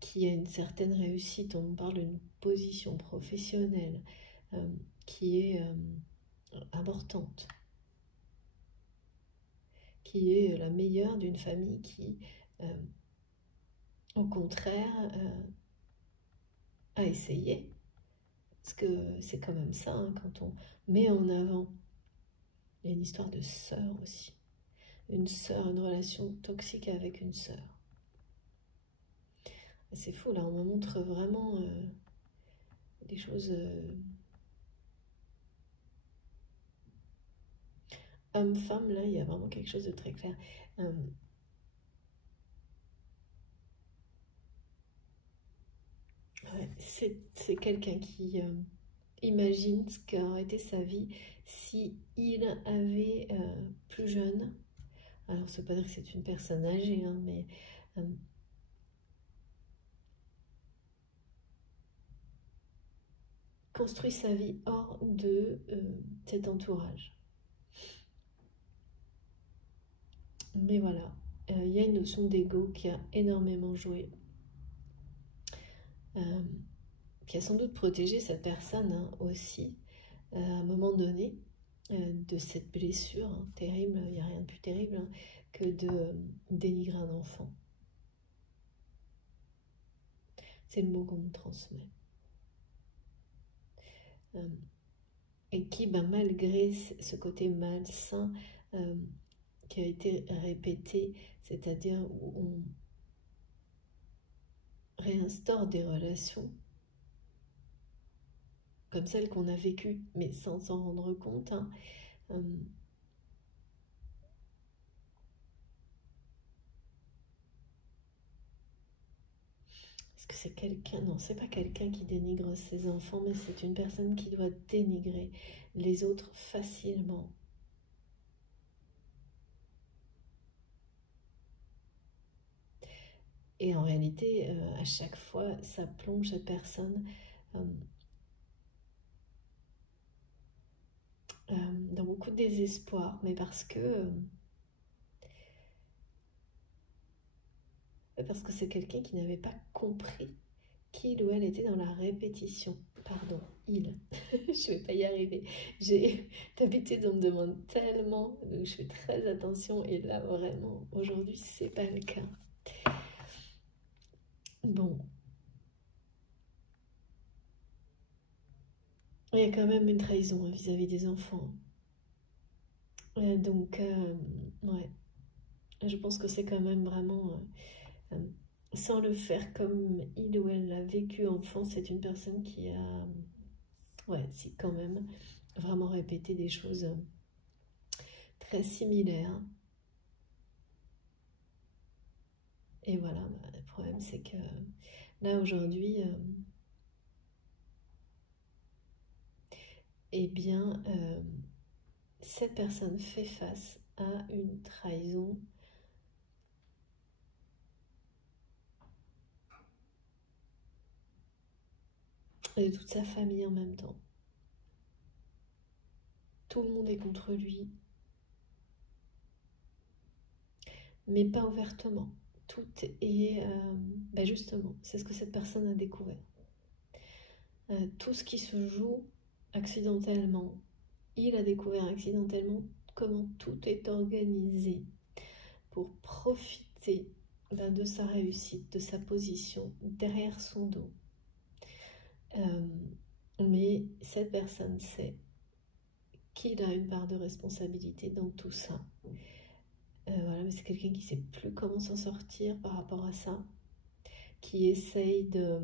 qui a une certaine réussite. On me parle d'une position professionnelle qui est importante, qui est la meilleure d'une famille qui, au contraire, a essayé. Parce que c'est quand même ça, hein, quand on met en avant. Il y a une histoire de sœur aussi. Une sœur, une relation toxique avec une sœur. C'est fou, là, on me montre vraiment des choses... Homme-femme, là, il y a vraiment quelque chose de très clair. Ouais, c'est quelqu'un qui imagine ce qu'aurait été sa vie si il avait plus jeune. Alors, ça ne veut pas dire que c'est une personne âgée, hein, mais construit sa vie hors de cet entourage. Mais voilà, il y a une notion d'ego qui a énormément joué, qui a sans doute protégé cette personne hein, aussi, à un moment donné, de cette blessure hein, terrible. Il n'y a rien de plus terrible hein, que de dénigrer un enfant. C'est le mot qu'on me transmet. Et qui, ben, malgré ce côté malsain qui a été répété, c'est-à-dire où on réinstaure des relations comme celles qu'on a vécues, mais sans s'en rendre compte, hein, est-ce que c'est quelqu'un? Non, c'est pas quelqu'un qui dénigre ses enfants, mais c'est une personne qui doit dénigrer les autres facilement. Et en réalité, à chaque fois, ça plonge cette personne dans beaucoup de désespoir, mais parce que c'est quelqu'un qui n'avait pas compris qu'il ou elle était dans la répétition. Pardon, il. Je vais pas y arriver. J'ai d'habitude on me demande tellement, donc je fais très attention et là vraiment aujourd'hui c'est pas le cas. Bon. Il y a quand même une trahison vis-à-vis des enfants. Donc, ouais. Je pense que c'est quand même vraiment... sans le faire comme il ou elle l'a vécu enfant, c'est une personne qui a... Ouais, si quand même, vraiment répété des choses très similaires. Et voilà, bah, le problème c'est que là aujourd'hui... eh bien, cette personne fait face à une trahison. Et de toute sa famille en même temps. Tout le monde est contre lui, mais pas ouvertement. Tout est... justement, c'est ce que cette personne a découvert. Tout ce qui se joue accidentellement, il a découvert accidentellement comment tout est organisé pour profiter de sa réussite, de sa position derrière son dos. Mais cette personne sait qu'il a une part de responsabilité dans tout ça. Voilà, mais c'est quelqu'un qui ne sait plus comment s'en sortir par rapport à ça, qui essaye de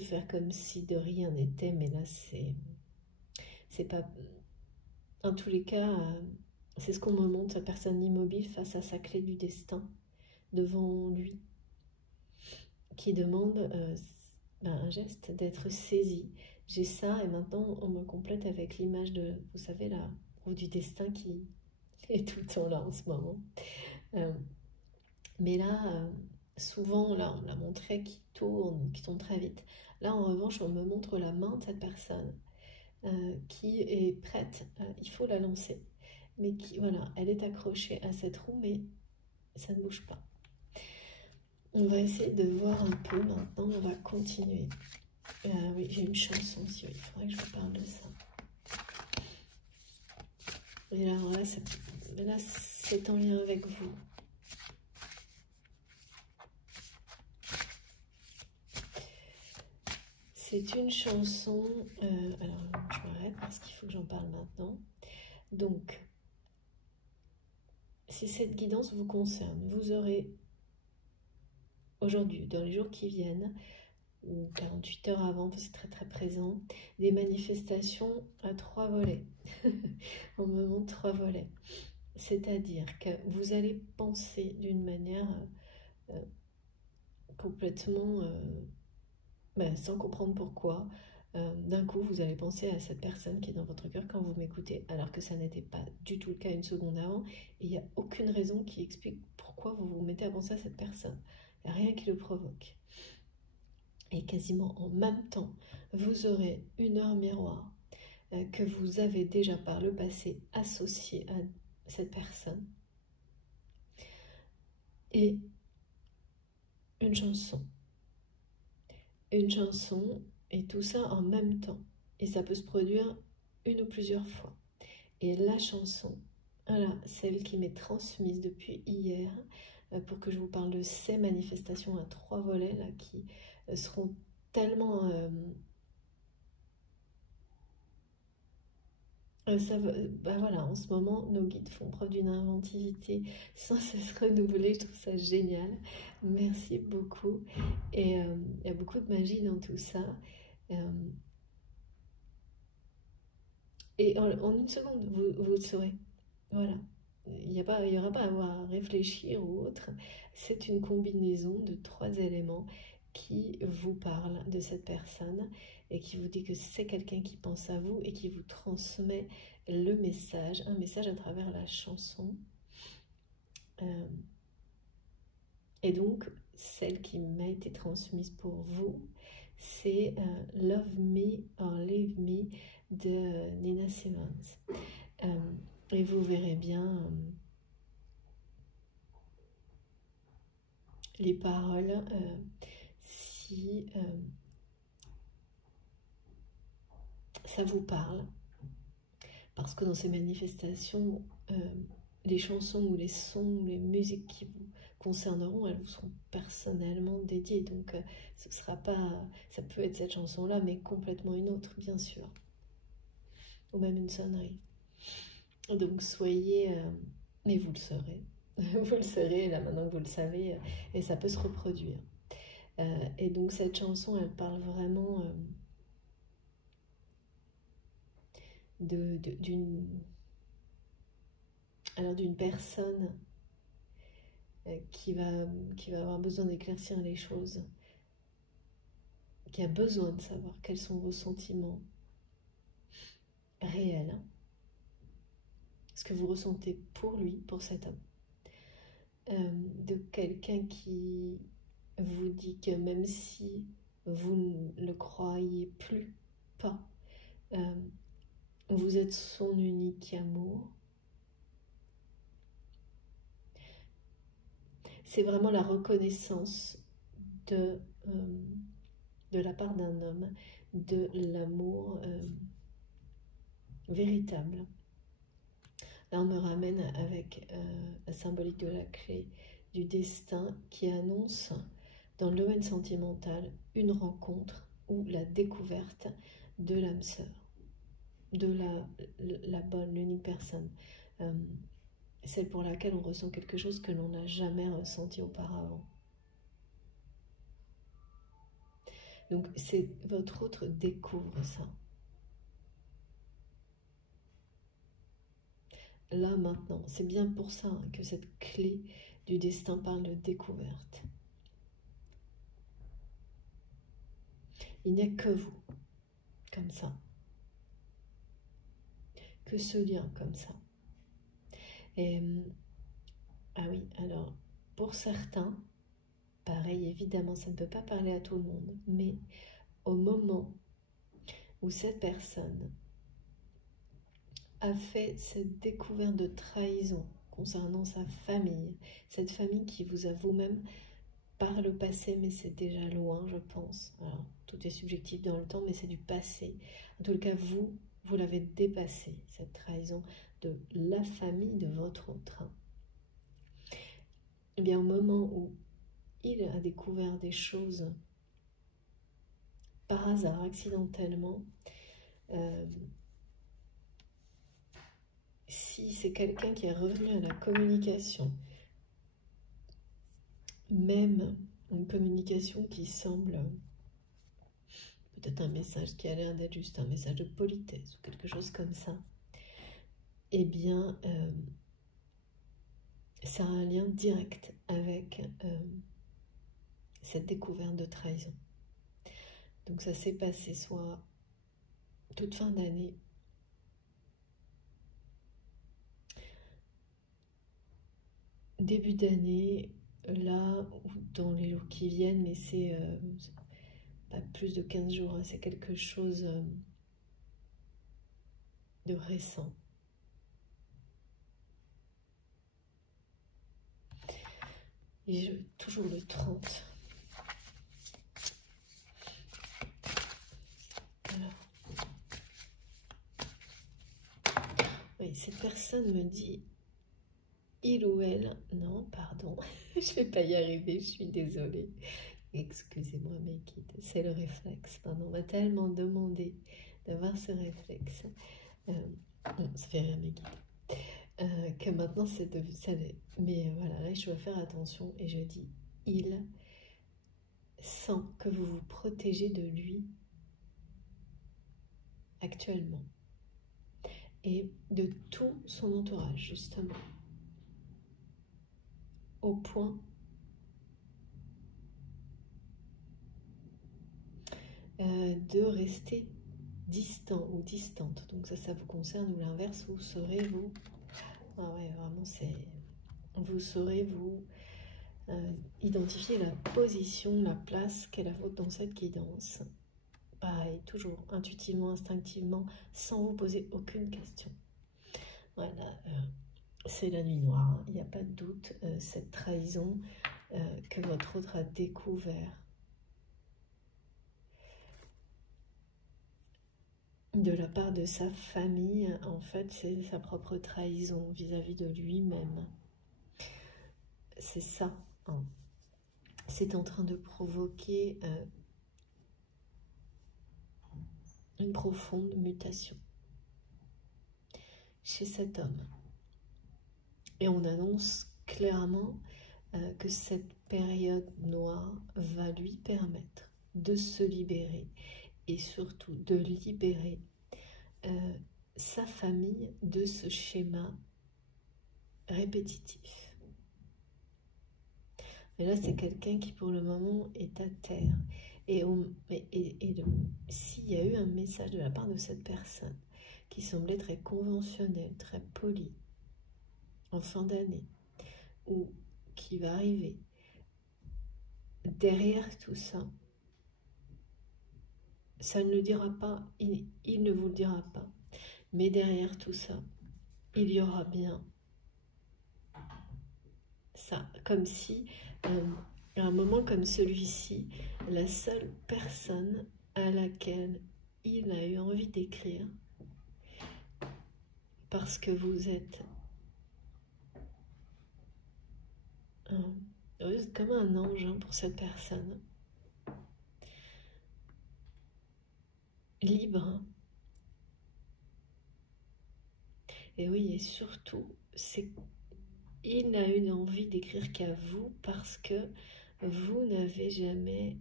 faire comme si de rien n'était, mais là c'est pas... En tous les cas, c'est ce qu'on me montre, cette personne immobile face à sa clé du destin devant lui, qui demande un geste d'être saisi. J'ai ça et maintenant on me complète avec l'image de, vous savez, la roue du destin qui est tout le temps là en ce moment. Mais là, souvent, là on l'a montré qui tourne très vite. Là en revanche on me montre la main de cette personne qui est prête, il faut la lancer. Mais qui, voilà, elle est accrochée à cette roue mais ça ne bouge pas. On va essayer de voir un peu maintenant, on va continuer. Oui, j'ai une chanson aussi, il faudrait que je vous parle de ça. Et alors là, c'est en lien avec vous. C'est une chanson, alors je m'arrête parce qu'il faut que j'en parle maintenant. Donc, si cette guidance vous concerne, vous aurez aujourd'hui, dans les jours qui viennent, ou 48 heures avant, c'est très très présent, des manifestations à 3 volets. On me montre 3 volets. C'est-à-dire que vous allez penser d'une manière complètement sans comprendre pourquoi. D'un coup, vous allez penser à cette personne qui est dans votre cœur quand vous m'écoutez, alors que ça n'était pas du tout le cas une seconde avant. Et il n'y a aucune raison qui explique pourquoi vous vous mettez à penser à cette personne. Il n'y a rien qui le provoque. Et quasiment en même temps, vous aurez une heure miroir que vous avez déjà par le passé associée à cette personne. Et une chanson. Une chanson et tout ça en même temps. Et ça peut se produire une ou plusieurs fois. Et la chanson, voilà, celle qui m'est transmise depuis hier, pour que je vous parle de ces manifestations à 3 volets, là, qui seront tellement... voilà, en ce moment, nos guides font preuve d'une inventivité sans cesse renouvelée. Je trouve ça génial. Merci beaucoup. Et il y a beaucoup de magie dans tout ça. Et en une seconde, vous le saurez. Voilà. Il n'y aura pas à avoir à réfléchir ou autre. C'est une combinaison de 3 éléments qui vous parlent de cette personne et qui vous dit que c'est quelqu'un qui pense à vous et qui vous transmet le message, un message à travers la chanson. Et donc, celle qui m'a été transmise pour vous, c'est Love Me or Leave Me de Nina Simone. Et vous verrez bien les paroles si ça vous parle. Parce que dans ces manifestations, les chansons ou les sons ou les musiques qui vous concerneront, elles vous seront personnellement dédiées. Donc ce sera pas, ça peut être cette chanson-là, mais complètement une autre, bien sûr. Ou même une sonnerie. Donc soyez, mais vous le saurez. Vous le saurez là maintenant que vous le savez, et ça peut se reproduire. Et donc cette chanson, elle parle vraiment d'une personne qui va avoir besoin d'éclaircir les choses, qui a besoin de savoir quels sont vos sentiments, réel, ce que vous ressentez pour lui, pour cet homme. De quelqu'un qui vous dit que même si vous ne le croyez plus pas, vous êtes son unique amour. C'est vraiment la reconnaissance de la part d'un homme, de l'amour véritable. Là, on me ramène avec la symbolique de la clé du destin qui annonce dans le domaine sentimental une rencontre ou la découverte de l'âme sœur, de la bonne, l'unique personne, celle pour laquelle on ressent quelque chose que l'on n'a jamais ressenti auparavant. Donc, c'est votre autre découvre ça. Là, maintenant, c'est bien pour ça que cette clé du destin parle de découverte. Il n'y a que vous, comme ça. Que ce lien, comme ça. Et, ah oui, alors, pour certains, pareil, évidemment, ça ne peut pas parler à tout le monde, mais au moment où cette personne a fait cette découverte de trahison concernant sa famille, cette famille qui vous a vous-même par le passé, mais c'est déjà loin, je pense. Alors, tout est subjectif dans le temps, mais c'est du passé. En tout cas, vous l'avez dépassé, cette trahison de la famille de votre autre. Eh bien, au moment où il a découvert des choses par hasard, accidentellement, si c'est quelqu'un qui est revenu à la communication, même une communication qui semble peut-être un message qui a l'air d'être juste un message de politesse ou quelque chose comme ça, eh bien, ça a un lien direct avec cette découverte de trahison. Donc ça s'est passé soit toute fin d'année, début d'année, là, ou dans les jours qui viennent, mais c'est pas plus de 15 jours, hein, c'est quelque chose de récent. Et toujours le 30. Alors. Oui, cette personne me dit, il ou elle, non, pardon, je vais pas y arriver, je suis désolée. Excusez-moi mes guides, c'est le réflexe. On m'a tellement demandé d'avoir ce réflexe. Ça fait rire mes guides. Que maintenant c'est devenu ça. Mais voilà, là je dois faire attention et je dis il sent que vous vous protégez de lui actuellement et de tout son entourage justement au point de rester distant ou distante. Donc ça vous concerne, ou l'inverse, vous saurez vous, ah ouais, vraiment c'est, vous saurez vous identifier la position, la place qu'est la vôtre dans cette guidance. Pareil, toujours intuitivement, instinctivement, sans vous poser aucune question. Voilà, c'est la nuit noire, hein. Il n'y a pas de doute, cette trahison que votre autre a découvert de la part de sa famille, en fait, c'est sa propre trahison vis-à-vis de lui-même. C'est ça, hein. C'est en train de provoquer une profonde mutation chez cet homme. Et on annonce clairement que cette période noire va lui permettre de se libérer et surtout de libérer sa famille de ce schéma répétitif. Mais là, c'est quelqu'un qui pour le moment est à terre. Et s'il y a eu un message de la part de cette personne qui semblait très conventionnel, très poli, en fin d'année, ou qui va arriver. Derrière tout ça, ça ne le dira pas, il ne vous le dira pas, mais derrière tout ça, il y aura bien ça, comme si, à un moment comme celui-ci, la seule personne à laquelle il a eu envie d'écrire, parce que vous êtes comme un ange pour cette personne, libre. Et oui, et surtout, il n'a eu envie d'écrire qu'à vous parce que vous n'avez jamais,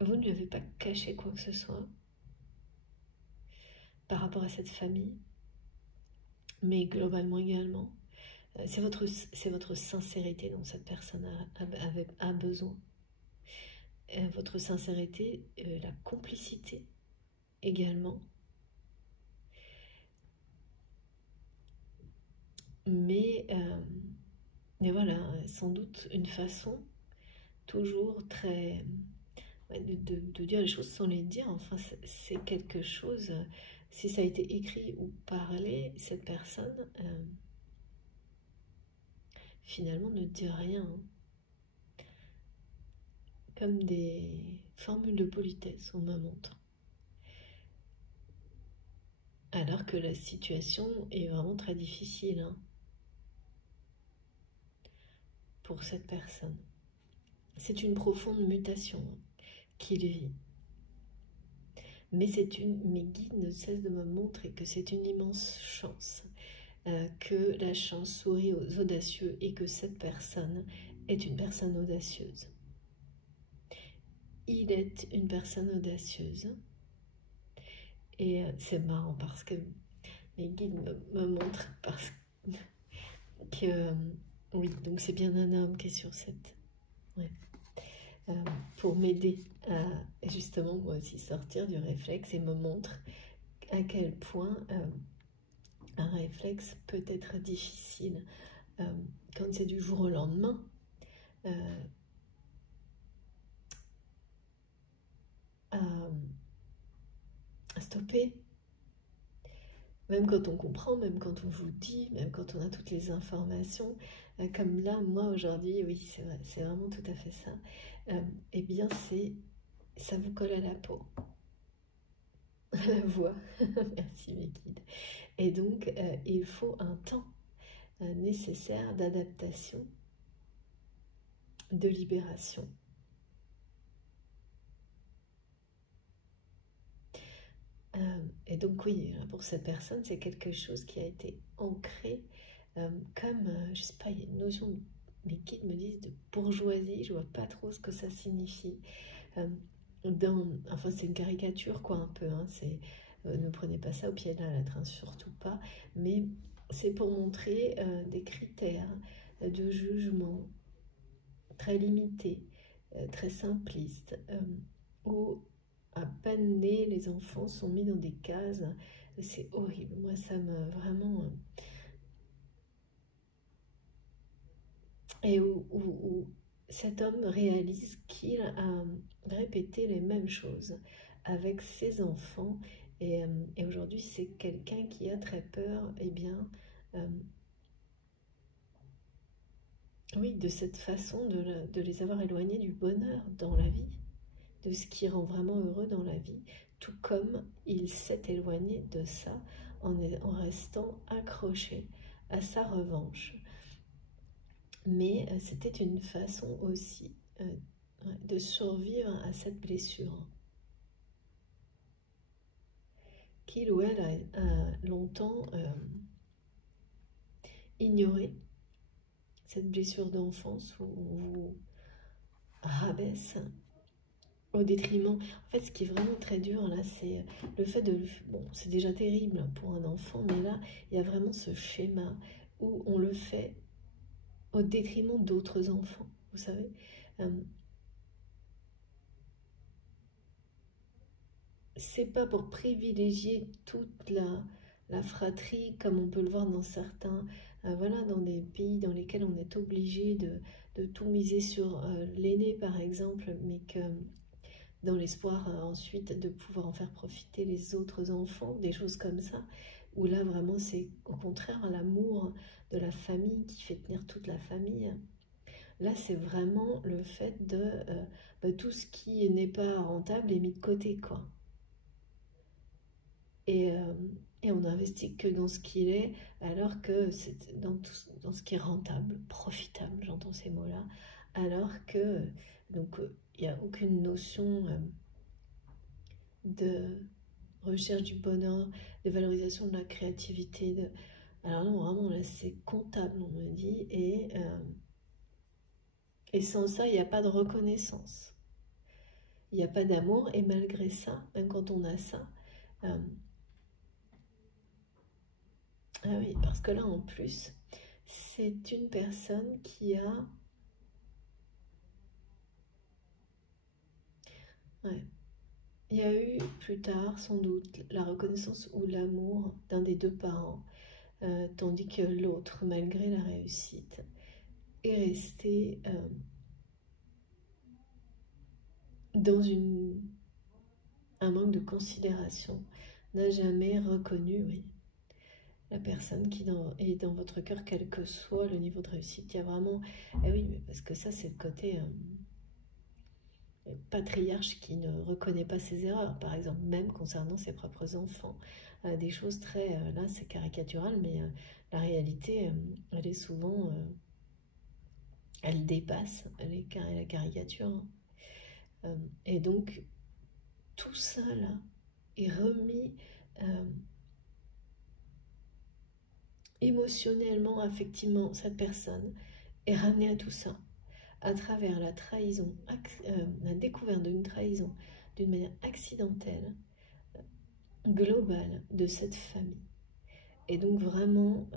vous ne lui avez pas caché quoi que ce soit par rapport à cette famille, mais globalement également. C'est votre sincérité dont cette personne a besoin. Votre sincérité, la complicité également. Mais voilà, sans doute une façon toujours très... de dire les choses sans les dire. Enfin, c'est quelque chose... Si ça a été écrit ou parlé, cette personne... finalement ne dit rien. Comme des formules de politesse, on me montre. Alors que la situation est vraiment très difficile pour cette personne. C'est une profonde mutation qu'il vit. Mais mes guides ne cessent de me montrer que c'est une immense chance, que la chance sourit aux audacieux et que cette personne est une personne audacieuse. Il est une personne audacieuse. Et c'est marrant parce que mes guides me montrent parce que... oui, donc c'est bien un homme qui est sur cette... Ouais. Pour m'aider à justement moi aussi sortir du réflexe et me montre à quel point un réflexe peut être difficile quand c'est du jour au lendemain. À stopper. Même quand on comprend, même quand on vous dit, même quand on a toutes les informations, comme là, moi aujourd'hui, oui, c'est vrai, c'est vraiment tout à fait ça. Eh bien, ça vous colle à la peau, à la voix. Merci mes guides. Et donc, il faut un temps nécessaire d'adaptation, de libération. Et donc oui, pour cette personne, c'est quelque chose qui a été ancré comme, je sais pas, il y a une notion, mes guides me disent de bourgeoisie, je vois pas trop ce que ça signifie. Enfin, c'est une caricature quoi un peu, ne prenez pas ça au pied de la lettre, surtout pas, mais c'est pour montrer des critères de jugement très limités, très simplistes, où à peine nés, les enfants sont mis dans des cases. C'est horrible. Moi, ça me vraiment... Et où cet homme réalise qu'il a répété les mêmes choses avec ses enfants. Et aujourd'hui, c'est quelqu'un qui a très peur, eh bien... oui, de cette façon de les avoir éloignés du bonheur dans la vie, de ce qui rend vraiment heureux dans la vie, tout comme il s'est éloigné de ça en restant accroché à sa revanche. Mais c'était une façon aussi de survivre à cette blessure qu'il ou elle a longtemps ignorée, cette blessure d'enfance où on vous rabaisse au détriment. En fait, ce qui est vraiment très dur, là, c'est le fait de... Bon, c'est déjà terrible pour un enfant, mais là, il y a vraiment ce schéma où on le fait au détriment d'autres enfants, vous savez. c'est pas pour privilégier toute la fratrie, comme on peut le voir dans certains, voilà, dans des pays dans lesquels on est obligé de tout miser sur l'aîné, par exemple, mais que dans l'espoir ensuite de pouvoir en faire profiter les autres enfants, des choses comme ça, où là vraiment c'est au contraire l'amour de la famille qui fait tenir toute la famille. Là c'est vraiment le fait de tout ce qui n'est pas rentable est mis de côté, quoi. Et, euh, et on n'investit que dans ce qu'il est, alors que c'est dans ce qui est rentable, profitable, j'entends ces mots-là, alors que donc il n'y a aucune notion de recherche du bonheur, de valorisation de la créativité. Alors non, vraiment, là, c'est comptable, on me dit. Et sans ça, il n'y a pas de reconnaissance. Il n'y a pas d'amour. Et malgré ça, même quand on a ça... ah oui, parce que là, en plus, c'est une personne qui a... Ouais. Il y a eu plus tard, sans doute, la reconnaissance ou l'amour d'un des deux parents, tandis que l'autre, malgré la réussite, est resté dans un manque de considération, n'a jamais reconnu, oui, la personne qui est dans votre cœur, quel que soit le niveau de réussite. Il y a vraiment... Eh oui, mais parce que ça, c'est le côté patriarche qui ne reconnaît pas ses erreurs, par exemple, même concernant ses propres enfants. Des choses très... là, c'est caricatural, mais la réalité, elle est souvent... elle dépasse la caricature. Et donc, tout ça, là, est remis émotionnellement, affectivement, cette personne est ramenée à tout ça à travers la trahison, la découverte d'une trahison d'une manière accidentelle, globale de cette famille. Et donc vraiment,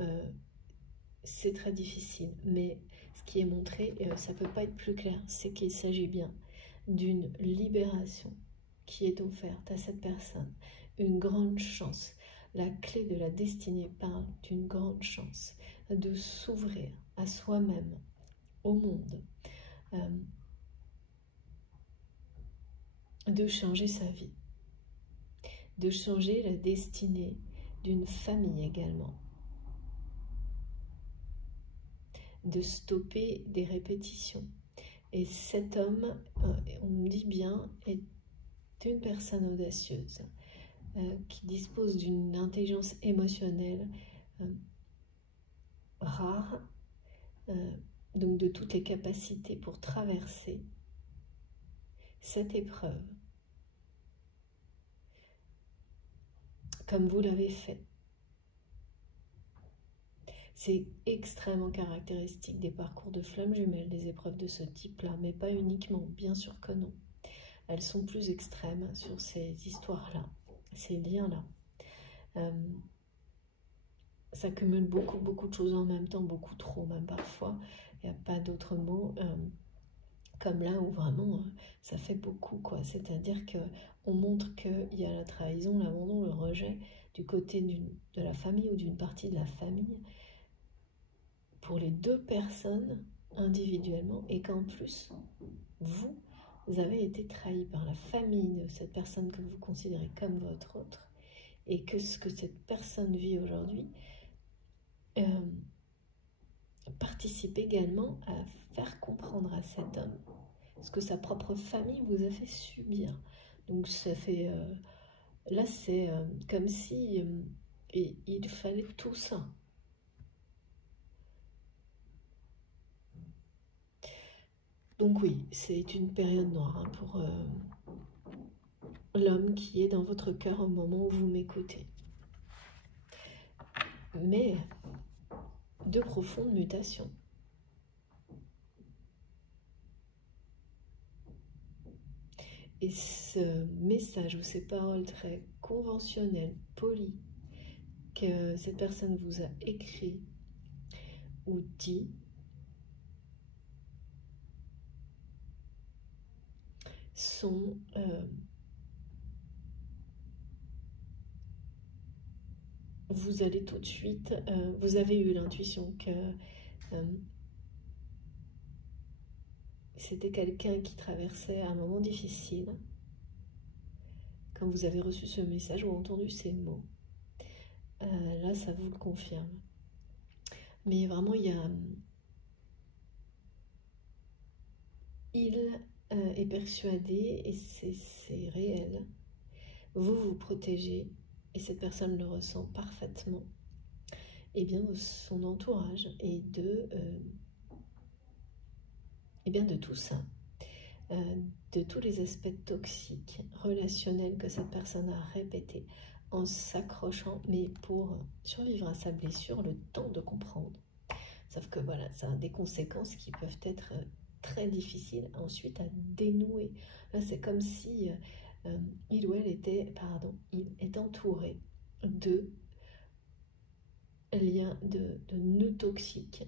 c'est très difficile. Mais ce qui est montré, ça ne peut pas être plus clair, c'est qu'il s'agit bien d'une libération qui est offerte à cette personne, une grande chance. La clé de la destinée parle d'une grande chance de s'ouvrir à soi-même, au monde, de changer sa vie, de changer la destinée d'une famille également, de stopper des répétitions. Et cet homme, on me dit bien, est une personne audacieuse, qui dispose d'une intelligence émotionnelle rare, donc de toutes les capacités pour traverser cette épreuve, comme vous l'avez fait. C'est extrêmement caractéristique des parcours de flammes jumelles, des épreuves de ce type-là, mais pas uniquement, bien sûr que non. Elles sont plus extrêmes sur ces histoires-là, ces liens-là. Ça cumule beaucoup de choses en même temps, beaucoup trop même parfois. Il n'y a pas d'autre mot, comme là où vraiment ça fait beaucoup, quoi. C'est-à-dire qu'on montre qu'il y a la trahison, l'abandon, le rejet du côté de la famille ou d'une partie de la famille pour les deux personnes individuellement, et qu'en plus, vous avez été trahi par la famille de cette personne que vous considérez comme votre autre, et que ce que cette personne vit aujourd'hui participe également à faire comprendre à cet homme ce que sa propre famille vous a fait subir. Donc ça fait... là, c'est comme si il fallait tout ça. Donc oui, c'est une période noire hein, pour l'homme qui est dans votre cœur au moment où vous m'écoutez. Mais de profondes mutations. Et ce message ou ces paroles très conventionnelles, polies, que cette personne vous a écrit ou dit, sont vous allez tout de suite, vous avez eu l'intuition que c'était quelqu'un qui traversait un moment difficile. Quand vous avez reçu ce message ou entendu ces mots, là, ça vous le confirme. Mais vraiment, il est persuadé, et c'est réel, vous vous protégez, et cette personne le ressent parfaitement, et bien de son entourage, et bien de tout ça, de tous les aspects toxiques, relationnels que cette personne a répétés, en s'accrochant, mais pour survivre à sa blessure, le temps de comprendre. Sauf que voilà, ça a des conséquences qui peuvent être très difficiles ensuite à dénouer. Là, c'est comme si il ou elle était, il est entouré de liens, de nœuds toxiques.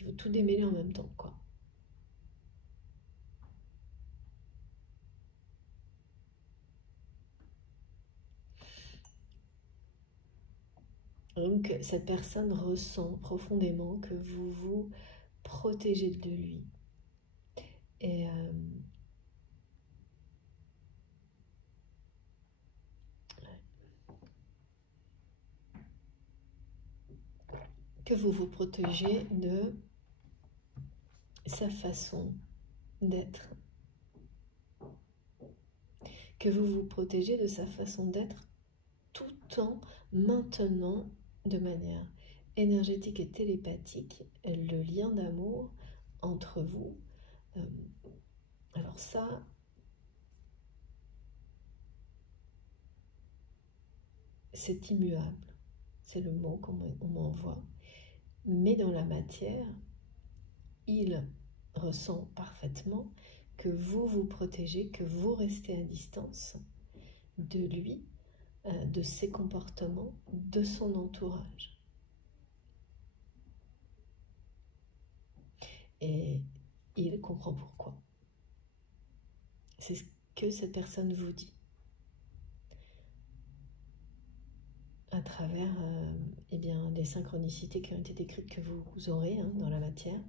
Il veut tout démêler en même temps, quoi. Donc, cette personne ressent profondément que vous vous protégez de lui. Et que vous vous protégez de sa façon d'être. Que vous vous protégez de sa façon d'être tout en maintenant de manière énergétique et télépathique le lien d'amour entre vous. Alors ça, c'est immuable, c'est le mot qu'on m'envoie. Mais dans la matière, il ressent parfaitement que vous vous protégez, que vous restez à distance de lui, de ses comportements, de son entourage. Et il comprend pourquoi. C'est ce que cette personne vous dit. À travers eh bien, les synchronicités qui ont été décrites que vous aurez dans la matière.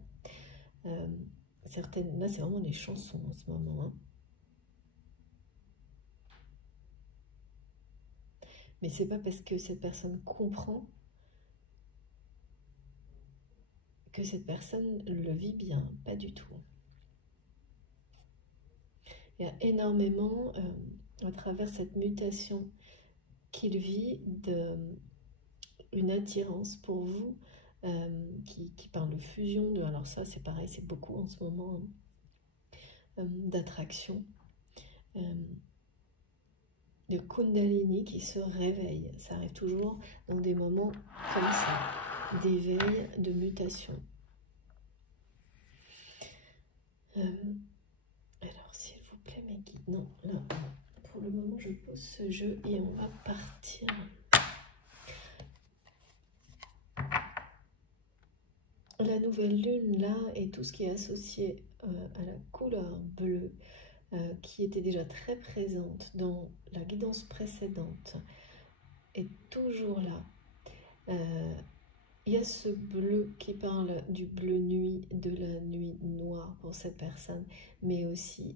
Certaines, là, c'est vraiment des chansons en ce moment. Mais c'est pas parce que cette personne comprend que cette personne le vit bien, pas du tout. Il y a énormément, à travers cette mutation qu'il vit, une attirance pour vous, qui parle de fusion, alors ça c'est pareil, c'est beaucoup en ce moment, d'attraction, de Kundalini qui se réveille. Ça arrive toujours dans des moments comme ça, d'éveil, de mutation. Alors, s'il vous plaît, mes guides, non, là, pour le moment, je pose ce jeu et on va partir. La nouvelle lune, là, et tout ce qui est associé à la couleur bleue, qui était déjà très présente dans la guidance précédente, est toujours là. Il y a ce bleu qui parle du bleu nuit, de la nuit noire pour cette personne, mais aussi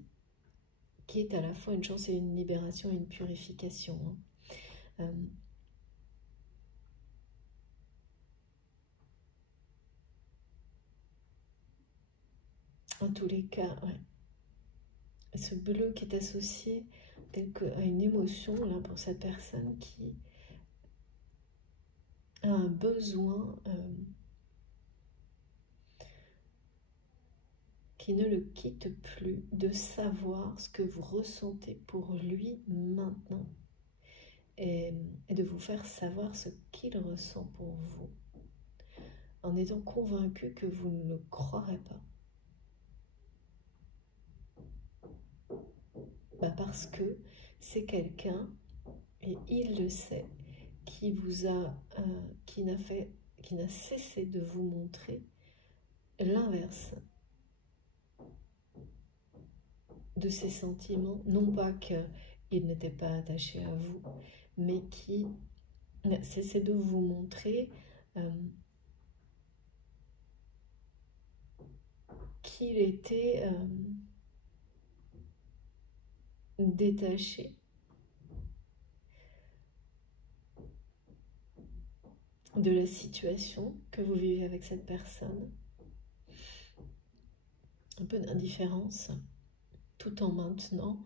qui est à la fois une chance et une libération et une purification. En tous les cas, ouais. Ce bleu qui est associé à une émotion là, pour cette personne qui a un besoin qui ne le quitte plus, de savoir ce que vous ressentez pour lui maintenant et de vous faire savoir ce qu'il ressent pour vous en étant convaincu que vous ne le croirez pas. Parce que c'est quelqu'un, et il le sait, qui vous a, qui n'a cessé de vous montrer l'inverse de ses sentiments, non pas qu'il n'était pas attaché à vous, mais qui c'est de vous montrer qu'il était détaché de la situation que vous vivez avec cette personne. Un peu d'indifférence, tout en maintenant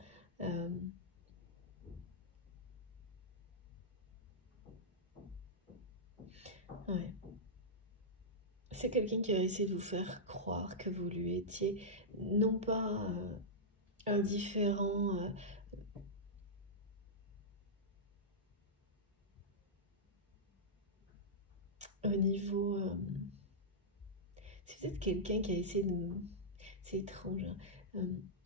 ouais. C'est quelqu'un qui a essayé de vous faire croire que vous lui étiez non pas indifférent au niveau... c'est peut-être quelqu'un qui a essayé de... C'est étrange, hein,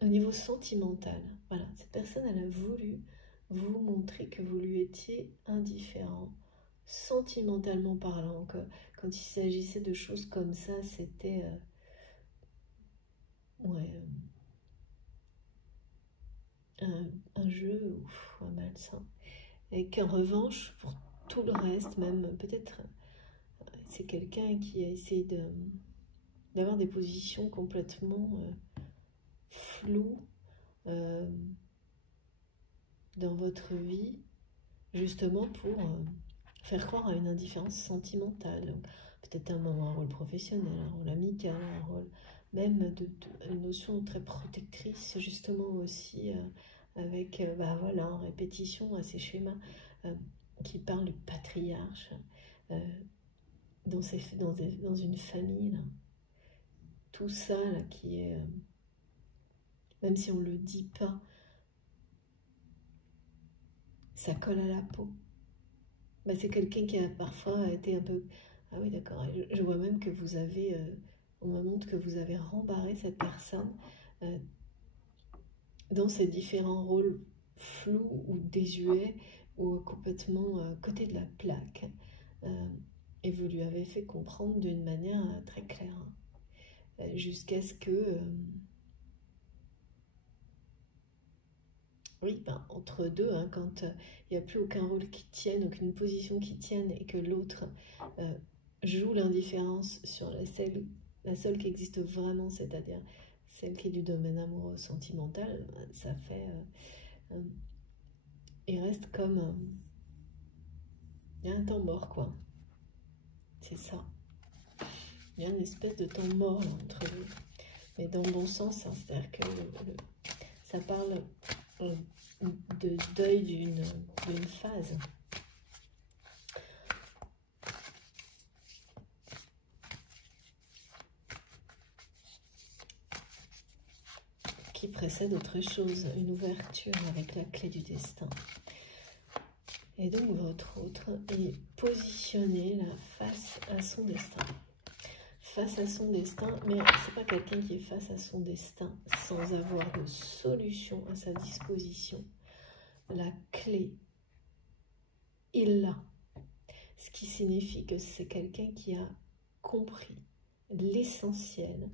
au niveau sentimental. Voilà, cette personne, elle a voulu vous montrer que vous lui étiez indifférent, sentimentalement parlant, que quand il s'agissait de choses comme ça, c'était... ouais, un jeu ou un malsain. Et qu'en revanche, pour tout le reste, même peut-être, c'est quelqu'un qui a essayé d'avoir des positions complètement floues dans votre vie, justement pour faire croire à une indifférence sentimentale. Peut-être un rôle professionnel, un rôle amical, un rôle même une notion très protectrice, justement aussi avec, bah voilà, en répétition à ces schémas qui parlent du patriarche dans une famille. Là. Tout ça là, qui est, même si on ne le dit pas, ça colle à la peau. Bah, c'est quelqu'un qui a parfois été un peu... Ah oui, d'accord. Je vois même que vous avez... on me montre que vous avez rembarré cette personne dans ces différents rôles flous ou désuets ou complètement côté de la plaque. Et vous lui avez fait comprendre d'une manière très claire. Jusqu'à ce que... oui, ben, entre deux, hein, quand il n'y a plus aucun rôle qui tienne, aucune position qui tienne, et que l'autre joue l'indifférence sur la seule qui existe vraiment, c'est-à-dire celle qui est du domaine amoureux sentimental, ça fait... il reste comme... il y a un temps mort, quoi. C'est ça. Il y a une espèce de temps mort là, entre eux. Mais dans le bon sens, hein, c'est-à-dire que ça parle de deuil d'une phase. Qui précède autre chose, une ouverture avec la clé du destin. Et donc votre autre est positionné là face à son destin. Face à son destin, mais c'est pas quelqu'un qui est face à son destin sans avoir de solution à sa disposition. La clé, il l'a. Ce qui signifie que c'est quelqu'un qui a compris l'essentiel,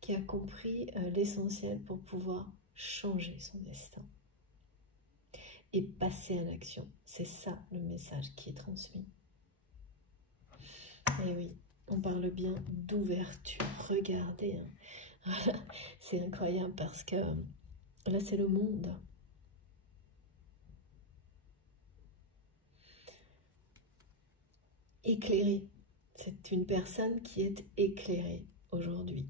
qui a compris l'essentiel pour pouvoir changer son destin et passer à l'action. C'est ça le message qui est transmis. Et oui, on parle bien d'ouverture. Regardez, hein. C'est incroyable parce que là c'est le monde. Éclairé. C'est une personne qui est éclairée aujourd'hui.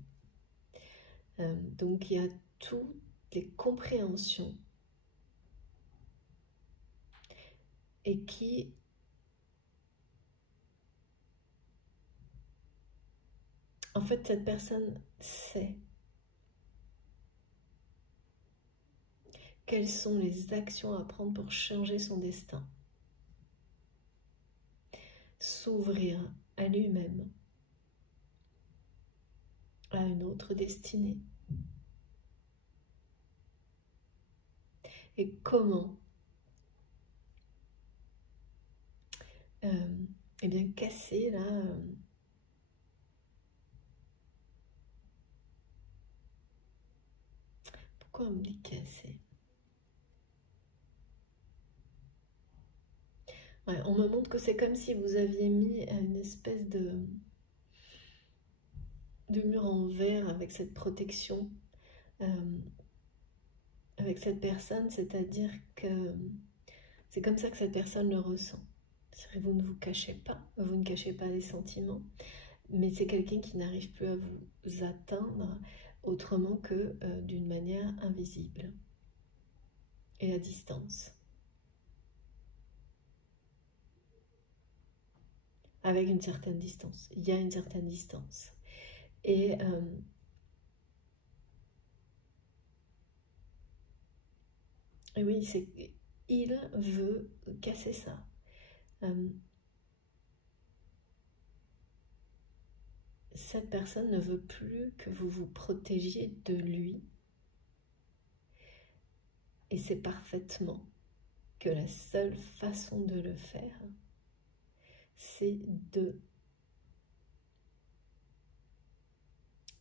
Donc il y a toutes les compréhensions et qui en fait cette personne sait quelles sont les actions à prendre pour changer son destin, s'ouvrir à lui-même, à une autre destinée. Et comment eh bien casser là pourquoi on me dit casser? Ouais, on me montre que c'est comme si vous aviez mis une espèce de mur en verre avec cette protection, euh, avec cette personne, c'est-à-dire que c'est comme ça que cette personne le ressent. Vous ne vous cachez pas, vous ne cachez pas les sentiments, mais c'est quelqu'un qui n'arrive plus à vous atteindre autrement que d'une manière invisible et à distance. Avec une certaine distance. Il y a une certaine distance. Et oui, il veut casser ça. Cette personne ne veut plus que vous vous protégiez de lui. Et c'est parfaitement que la seule façon de le faire, c'est de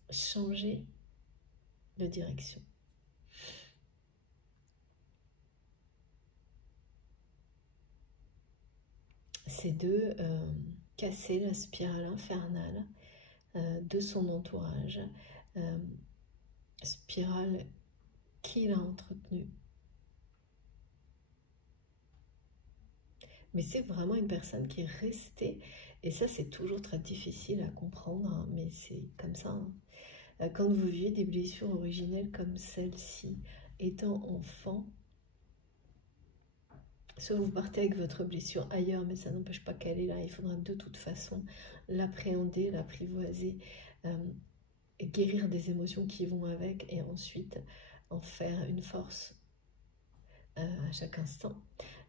changer de direction. C'est de casser la spirale infernale de son entourage, spirale qu'il a entretenue. Mais c'est vraiment une personne qui est restée, et ça c'est toujours très difficile à comprendre, hein, mais c'est comme ça. Hein. Quand vous vivez des blessures originelles comme celle-ci, étant enfant, soit vous partez avec votre blessure ailleurs, mais ça n'empêche pas qu'elle est là, il faudra de toute façon l'appréhender, l'apprivoiser, guérir des émotions qui vont avec, et ensuite en faire une force à chaque instant.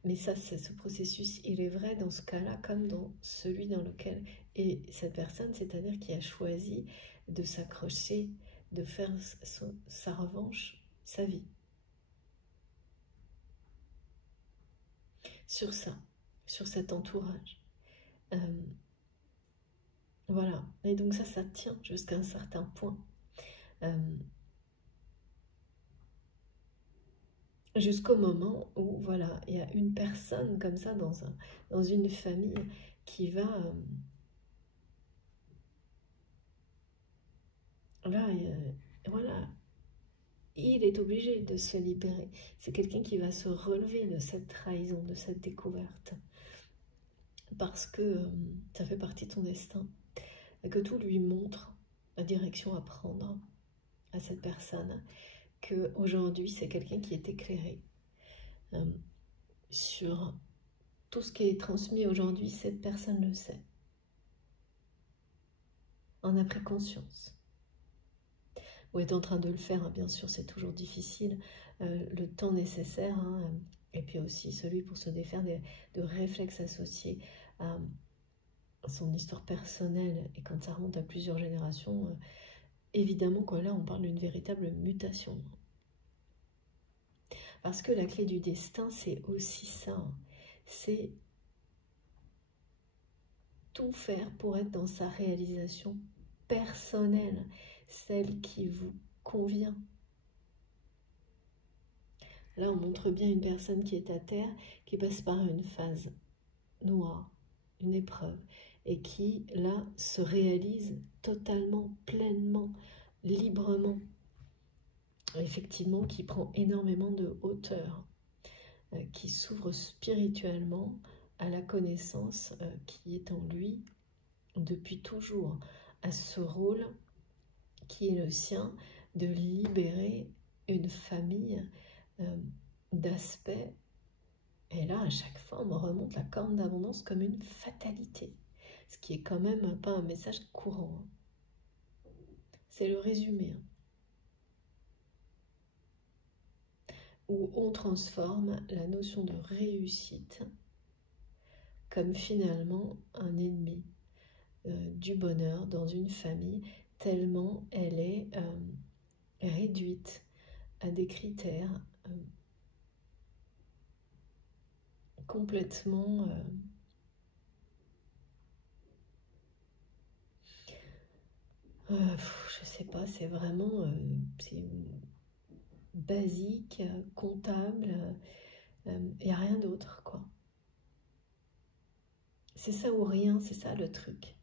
Mais ça, ce processus, il est vrai dans ce cas-là comme dans celui dans lequel est cette personne, c'est-à-dire qui a choisi de s'accrocher, de faire sa revanche, sa vie. Sur ça, sur cet entourage. Voilà. Et donc ça tient jusqu'à un certain point. Jusqu'au moment où, voilà, il y a une personne comme ça dans une famille qui va... là, voilà, il est obligé de se libérer. C'est quelqu'un qui va se relever de cette trahison, de cette découverte. Parce que ça fait partie de son destin. Et que tout lui montre la direction à prendre à cette personne. Qu'aujourd'hui, c'est quelqu'un qui est éclairé sur tout ce qui est transmis aujourd'hui. Cette personne le sait. En a pris conscience. Ou est en train de le faire, hein, bien sûr, c'est toujours difficile. Le temps nécessaire, hein, et puis aussi celui pour se défaire de réflexes associés à son histoire personnelle, et quand ça remonte à plusieurs générations, évidemment, quoi, là, on parle d'une véritable mutation. Parce que la clé du destin, c'est aussi ça. Hein. C'est tout faire pour être dans sa réalisation personnelle, celle qui vous convient. Là, on montre bien une personne qui est à terre, qui passe par une phase noire, une épreuve, et qui, là, se réalise totalement, pleinement, librement. Effectivement, qui prend énormément de hauteur, qui s'ouvre spirituellement à la connaissance qui est en lui depuis toujours, à ce rôle qui est le sien de libérer une famille d'aspects. Et là, à chaque fois, on me remonte la corne d'abondance comme une fatalité, ce qui est quand même pas un message courant. C'est le résumé. Où on transforme la notion de réussite comme finalement un ennemi du bonheur dans une famille, tellement elle est réduite à des critères complètement je sais pas, c'est vraiment basique, comptable, il n'y a rien d'autre, quoi. C'est ça ou rien, c'est ça le truc.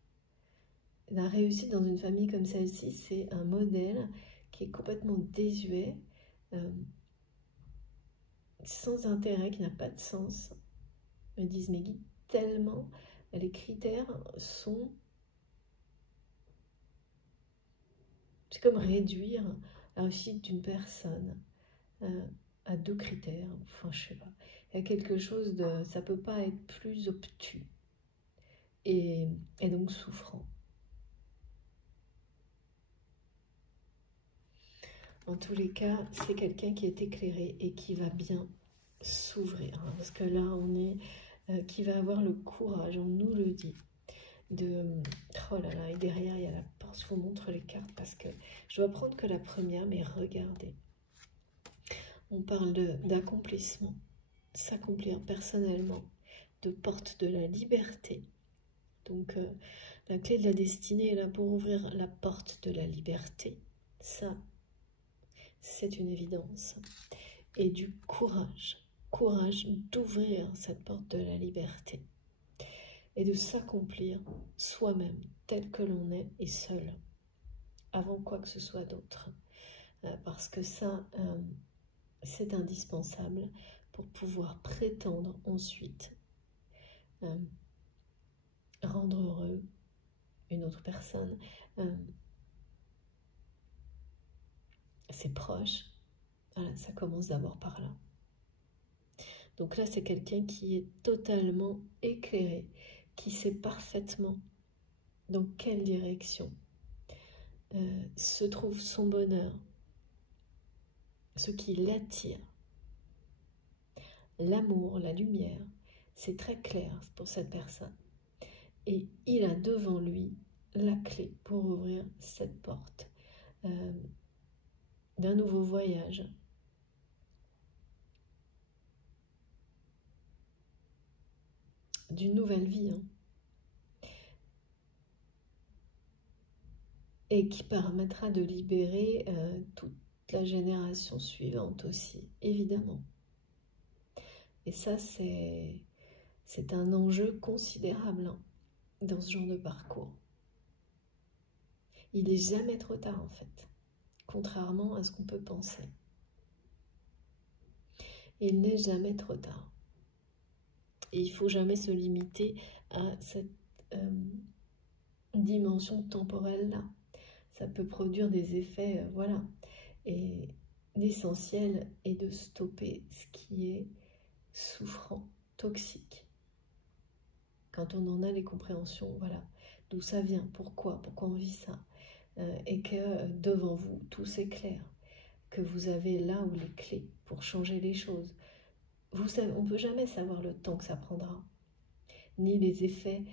La réussite dans une famille comme celle-ci, c'est un modèle qui est complètement désuet, sans intérêt, qui n'a pas de sens. Me disent, mais Guy, tellement les critères sont... C'est comme réduire la réussite d'une personne à 2 critères. Enfin, je sais pas. Il y a quelque chose de... Ça peut pas être plus obtus et donc souffrant. En tous les cas, c'est quelqu'un qui est éclairé et qui va bien s'ouvrir. Hein, parce que là, on est... qui va avoir le courage, on nous le dit, de... Oh là là, et derrière, il y a la porte. Je vous montre les cartes parce que je dois prendre que la première, mais regardez. On parle d'accomplissement, s'accomplir personnellement, de porte de la liberté. Donc, la clé de la destinée est là pour ouvrir la porte de la liberté. Ça, c'est une évidence. Et du courage. Courage d'ouvrir cette porte de la liberté. Et de s'accomplir soi-même, tel que l'on est et seul, avant quoi que ce soit d'autre. Parce que ça, c'est indispensable pour pouvoir prétendre ensuite rendre heureux une autre personne, ses proches. Voilà, ça commence d'abord par là. Donc là, c'est quelqu'un qui est totalement éclairé, qui sait parfaitement dans quelle direction se trouve son bonheur, ce qui l'attire. L'amour, la lumière, c'est très clair pour cette personne. Et il a devant lui la clé pour ouvrir cette porte d'un nouveau voyage. D'une nouvelle vie. Hein. Et qui permettra de libérer toute la génération suivante aussi, évidemment. Et ça, c'est un enjeu considérable hein, dans ce genre de parcours. Il n'est jamais trop tard, en fait, contrairement à ce qu'on peut penser. Il n'est jamais trop tard. Et il ne faut jamais se limiter à cette dimension temporelle-là. Ça peut produire des effets, voilà. Et l'essentiel est de stopper ce qui est souffrant, toxique. Quand on en a les compréhensions, voilà, d'où ça vient, pourquoi on vit ça, et que devant vous, tout s'éclaire, que vous avez là où les clés pour changer les choses. Vous savez, on ne peut jamais savoir le temps que ça prendra, ni les effets,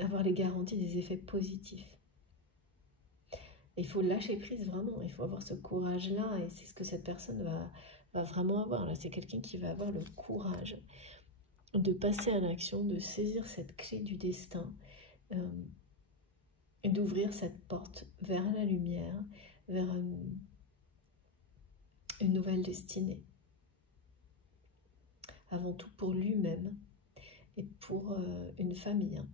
avoir les garanties des effets positifs. Il faut lâcher prise vraiment, il faut avoir ce courage-là, et c'est ce que cette personne va vraiment avoir. Là, c'est quelqu'un qui va avoir le courage de passer à l'action, de saisir cette clé du destin, et d'ouvrir cette porte vers la lumière, vers une nouvelle destinée. Avant tout pour lui-même et pour une famille, hein.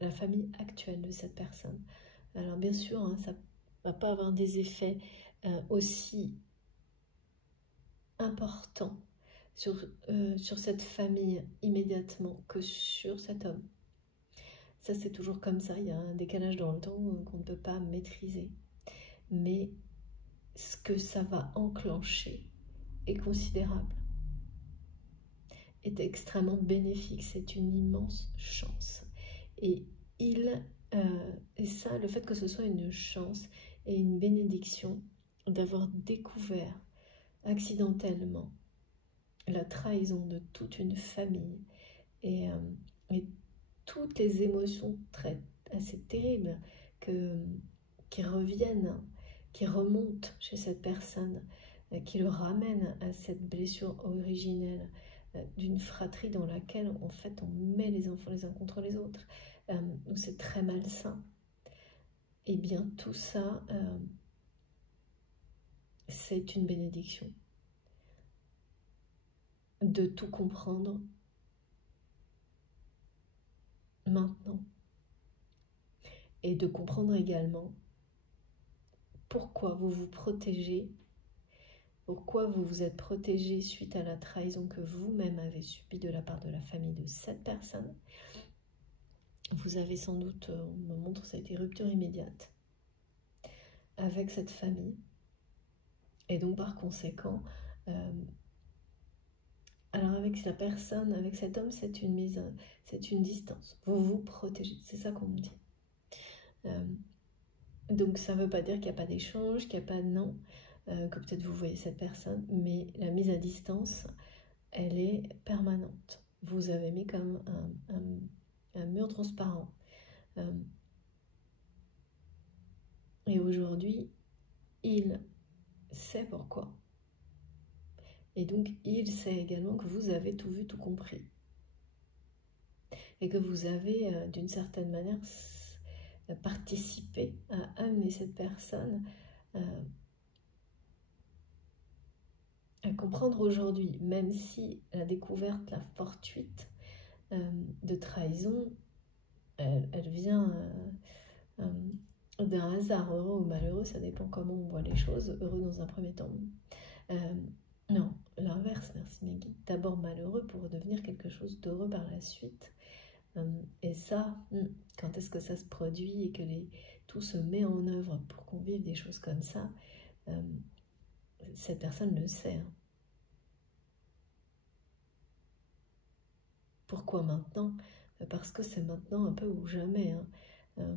La famille actuelle de cette personne. Alors bien sûr, hein, ça ne va pas avoir des effets aussi importants sur cette famille immédiatement que sur cet homme. Ça, c'est toujours comme ça, il y a un décalage dans le temps qu'on ne peut pas maîtriser. Mais ce que ça va enclencher est considérable, est extrêmement bénéfique, c'est une immense chance. Et ça, le fait que ce soit une chance et une bénédiction d'avoir découvert accidentellement la trahison de toute une famille et toutes les émotions assez terribles qui reviennent, qui remontent chez cette personne, qui le ramènent à cette blessure originelle d'une fratrie dans laquelle en fait on met les enfants les uns contre les autres, où c'est très malsain. Et bien tout ça, c'est une bénédiction. De tout comprendre, maintenant. Et de comprendre également pourquoi vous vous protégez, pourquoi vous vous êtes protégé suite à la trahison que vous-même avez subie de la part de la famille de cette personne. Vous avez sans doute, on me montre, ça a été rupture immédiate avec cette famille. Et donc par conséquent, alors avec la personne, avec cet homme, c'est une distance. Vous vous protégez, c'est ça qu'on me dit. Donc ça ne veut pas dire qu'il n'y a pas d'échange, qu'il n'y a pas de non, que peut-être vous voyez cette personne, mais la mise à distance, elle est permanente. Vous avez mis comme un mur transparent. Et aujourd'hui, il sait pourquoi. Et donc, il sait également que vous avez tout vu, tout compris. Et que vous avez, d'une certaine manière, participé à amener cette personne à comprendre aujourd'hui, même si la découverte, la fortuite de trahison, elle vient d'un hasard, heureux ou malheureux, ça dépend comment on voit les choses, heureux dans un premier temps. Non, l'inverse, merci Maggie. D'abord malheureux pour devenir quelque chose d'heureux par la suite. Et ça, quand est-ce que ça se produit et que tout se met en œuvre pour qu'on vive des choses comme ça, cette personne le sait. Hein. Pourquoi maintenant? Parce que c'est maintenant un peu ou jamais. Hein.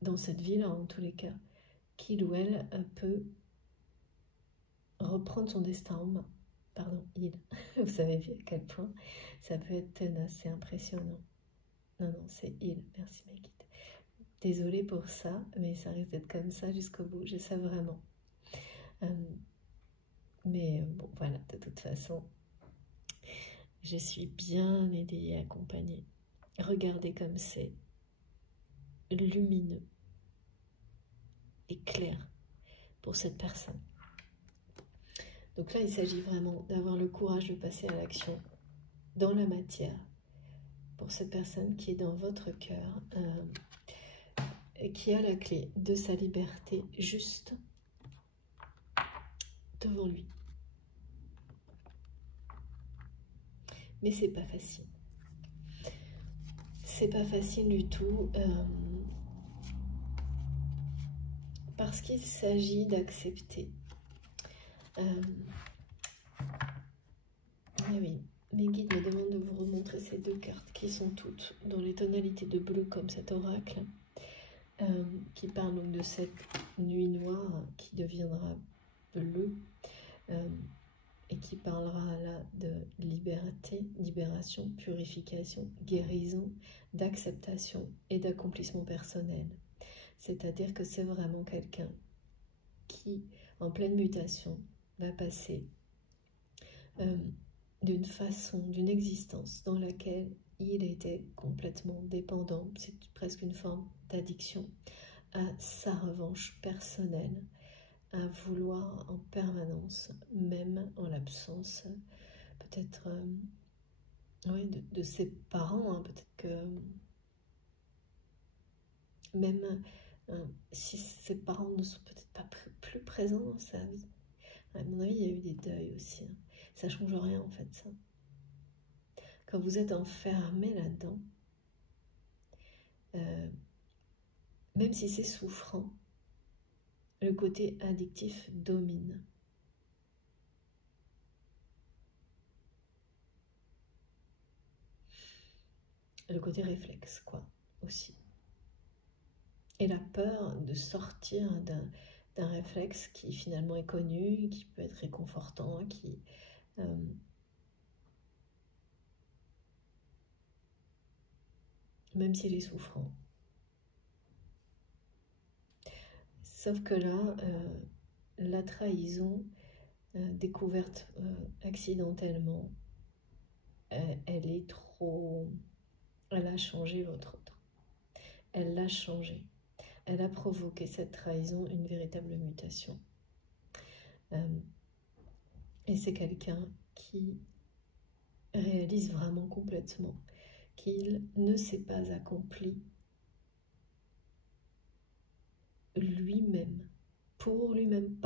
Dans cette vie-là, en tous les cas, qu'il ou elle peut reprendre son destin en main. Pardon, il. Vous savez à quel point ça peut être tenace, c'est impressionnant. Non, c'est il. Merci Maggie. Désolée pour ça, mais ça risque d'être comme ça jusqu'au bout, je sais vraiment. Mais bon, voilà, de toute façon, je suis bien aidée et accompagnée. Regardez comme c'est lumineux et clair pour cette personne. Donc là, il s'agit vraiment d'avoir le courage de passer à l'action dans la matière pour cette personne qui est dans votre cœur et qui a la clé de sa liberté juste devant lui. Mais c'est pas facile. C'est pas facile du tout parce qu'il s'agit d'accepter. Oui, mes guides me demandent de vous remontrer ces deux cartes qui sont toutes dans les tonalités de bleu comme cet oracle qui parle donc de cette nuit noire qui deviendra bleu et qui parlera là de liberté, libération, purification, guérison, d'acceptation et d'accomplissement personnel. C'est-à-dire que c'est vraiment quelqu'un qui, en pleine mutation, va passer d'une façon, d'une existence dans laquelle il était complètement dépendant, c'est presque une forme d'addiction, à sa revanche personnelle, à vouloir en permanence, même en l'absence peut-être oui, de ses parents, hein, peut-être que même si ses parents ne sont peut-être pas plus présents dans sa vie. À mon avis, il y a eu des deuils aussi. Hein. Ça ne change rien en fait, ça. Quand vous êtes enfermé là-dedans, même si c'est souffrant, le côté addictif domine. Le côté réflexe, quoi, aussi. Et la peur de sortir d'un réflexe qui finalement est connu, qui peut être réconfortant, qui... même s'il est souffrant. Sauf que là, la trahison, découverte accidentellement, elle est trop... Elle a changé votre autre. Elle l'a changé. Elle a provoqué cette trahison une véritable mutation. Et c'est quelqu'un qui réalise vraiment complètement qu'il ne s'est pas accompli lui-même, pour lui-même,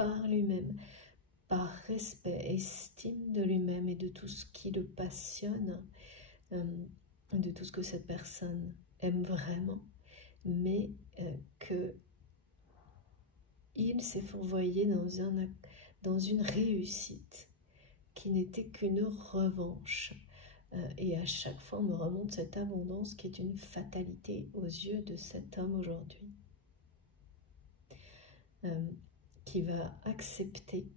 par respect, estime de lui-même et de tout ce qui le passionne, de tout ce que cette personne aime vraiment, mais que il s'est fourvoyé dans une réussite qui n'était qu'une revanche. Et à chaque fois, on me remonte cette abondance qui est une fatalité aux yeux de cet homme aujourd'hui, qui va accepter,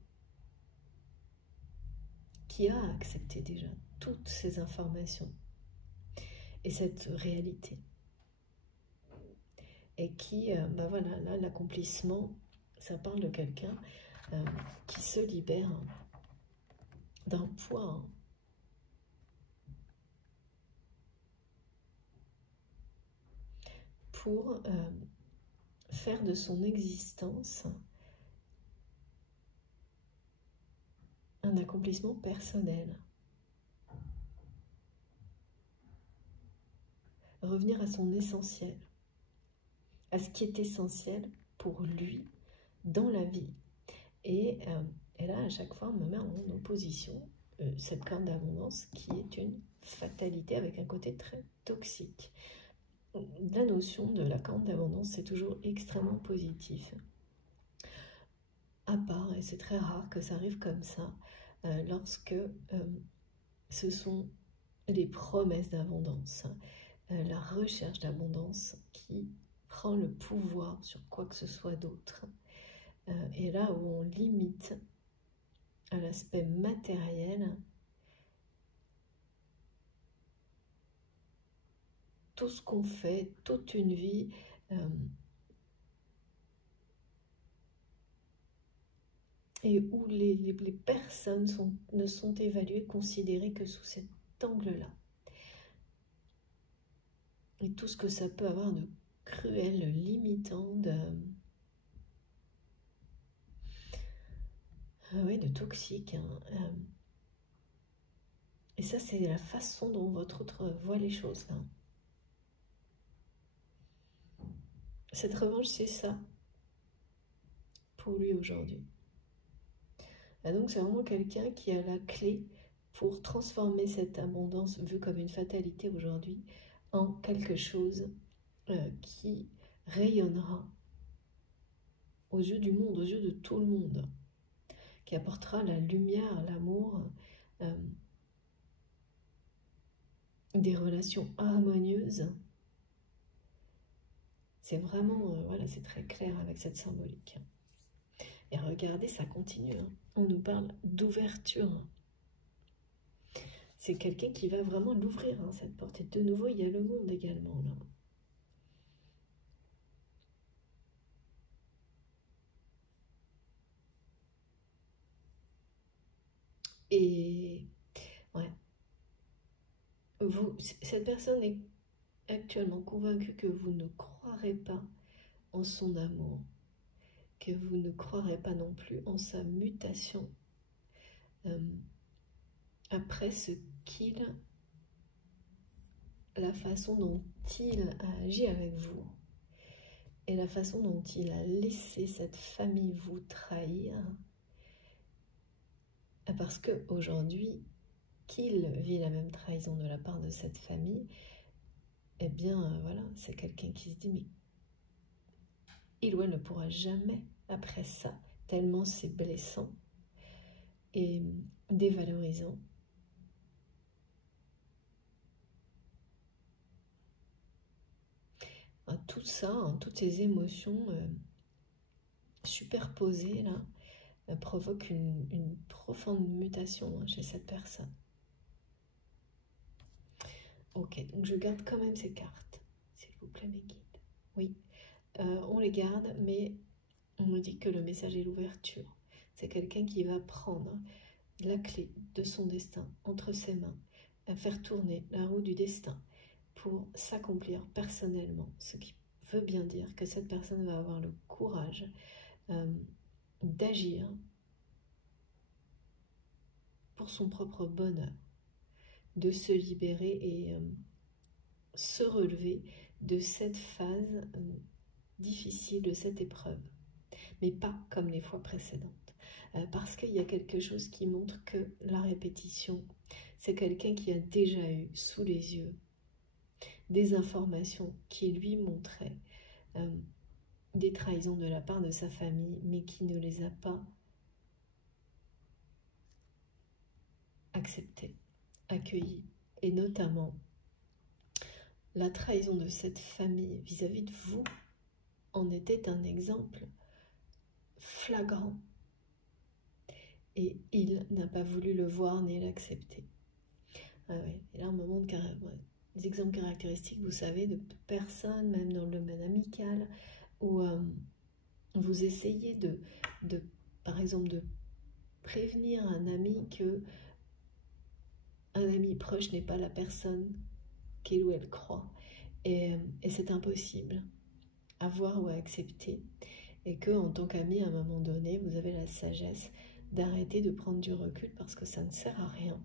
qui a accepté déjà toutes ces informations et cette réalité. Et qui, voilà, là, l'accomplissement, ça parle de quelqu'un qui se libère d'un poids, pour faire de son existence un accomplissement personnel. Revenir à son essentiel, à ce qui est essentiel pour lui dans la vie. Et là, à chaque fois, on me met en opposition cette corde d'abondance qui est une fatalité avec un côté très toxique. La notion de la corde d'abondance, c'est toujours extrêmement positif. À part, et c'est très rare que ça arrive comme ça, lorsque ce sont les promesses d'abondance, la recherche d'abondance qui prend le pouvoir sur quoi que ce soit d'autre. Et là où on limite à l'aspect matériel tout ce qu'on fait, toute une vie, et où les personnes ne sont évaluées, considérées que sous cet angle-là. Et tout ce que ça peut avoir de cruel, limitant, de toxique. Et ça, c'est la façon dont votre autre voit les choses. Là. Cette revanche, c'est ça pour lui aujourd'hui. Et donc, c'est vraiment quelqu'un qui a la clé pour transformer cette abondance, vue comme une fatalité aujourd'hui, en quelque chose qui rayonnera aux yeux du monde, aux yeux de tout le monde, qui apportera la lumière, l'amour, des relations harmonieuses. C'est vraiment, voilà, c'est très clair avec cette symbolique. Et regardez, ça continue. Hein. On nous parle d'ouverture. C'est quelqu'un qui va vraiment l'ouvrir, hein, cette porte. Et de nouveau, il y a le monde également, là. Et, ouais. Cette personne est actuellement convaincue que vous ne croirez pas en son amour, que vous ne croirez pas non plus en sa mutation après ce qu'il, la façon dont il a agi avec vous et la façon dont il a laissé cette famille vous trahir, parce que aujourd'hui qu'il vit la même trahison de la part de cette famille, eh bien voilà, c'est quelqu'un qui se dit mais il ou elle ne pourra jamais après ça, tellement c'est blessant et dévalorisant. Tout ça, hein, toutes ces émotions superposées là, provoquent une profonde mutation chez cette personne. Ok, donc je garde quand même ces cartes, s'il vous plaît mes guides. Oui, on les garde, mais on me dit que le message est l'ouverture. C'est quelqu'un qui va prendre la clé de son destin entre ses mains, à faire tourner la roue du destin pour s'accomplir personnellement, ce qui veut bien dire que cette personne va avoir le courage d'agir pour son propre bonheur, de se libérer se relever de cette phase difficile, de cette épreuve, mais pas comme les fois précédentes, parce qu'il y a quelque chose qui montre que la répétition, c'est quelqu'un qui a déjà eu sous les yeux des informations qui lui montraient des trahisons de la part de sa famille, mais qui ne les a pas acceptées, accueillies, et notamment la trahison de cette famille vis-à-vis de vous en était un exemple flagrant. Et il n'a pas voulu le voir ni l'accepter. Ah ouais. Et là, on me montre des exemples caractéristiques, vous savez, de personnes, même dans le domaine amical, où vous essayez par exemple, de prévenir un ami que un ami proche n'est pas la personne qu'il ou elle croit. Et c'est impossible à voir ou à accepter. Et que, en tant qu'ami, à un moment donné, vous avez la sagesse d'arrêter de prendre du recul parce que ça ne sert à rien.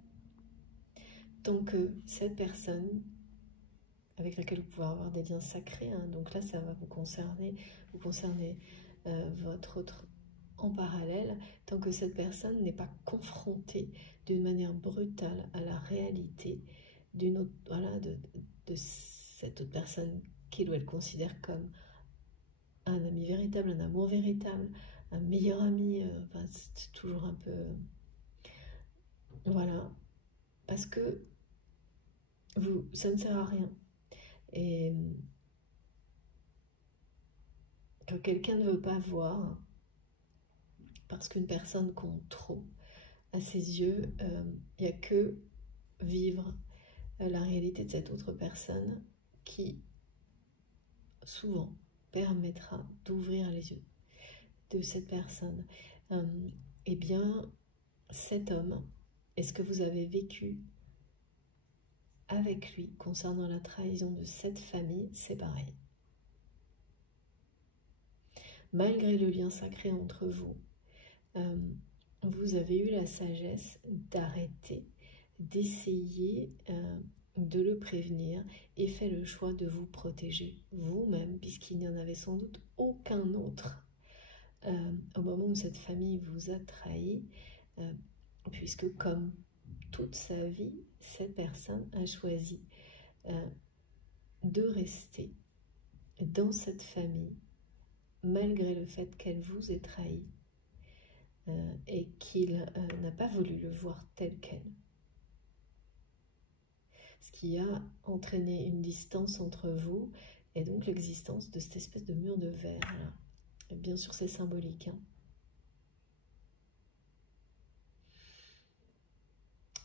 Tant que cette personne avec laquelle vous pouvez avoir des liens sacrés, hein, donc là ça va vous concerner votre autre en parallèle, tant que cette personne n'est pas confrontée d'une manière brutale à la réalité d'une autre, voilà, de cette autre personne qu'il ou elle considère comme un ami véritable, un amour véritable, un meilleur ami, enfin, c'est toujours un peu... Voilà, parce que ça ne sert à rien. Et quand quelqu'un ne veut pas voir, parce qu'une personne compte trop à ses yeux, il n'y a que vivre la réalité de cette autre personne qui, souvent, permettra d'ouvrir les yeux de cette personne. Eh bien, cet homme, et ce que vous avez vécu avec lui concernant la trahison de cette famille, c'est pareil. Malgré le lien sacré entre vous, vous avez eu la sagesse d'arrêter, d'essayer de le prévenir et fait le choix de vous protéger vous-même, puisqu'il n'y en avait sans doute aucun autre au moment où cette famille vous a trahi, puisque comme toute sa vie, cette personne a choisi de rester dans cette famille malgré le fait qu'elle vous ait trahi et qu'il n'a pas voulu le voir tel quel. Ce qui a entraîné une distance entre vous et donc l'existence de cette espèce de mur de verre. Là. Bien sûr, c'est symbolique. Hein.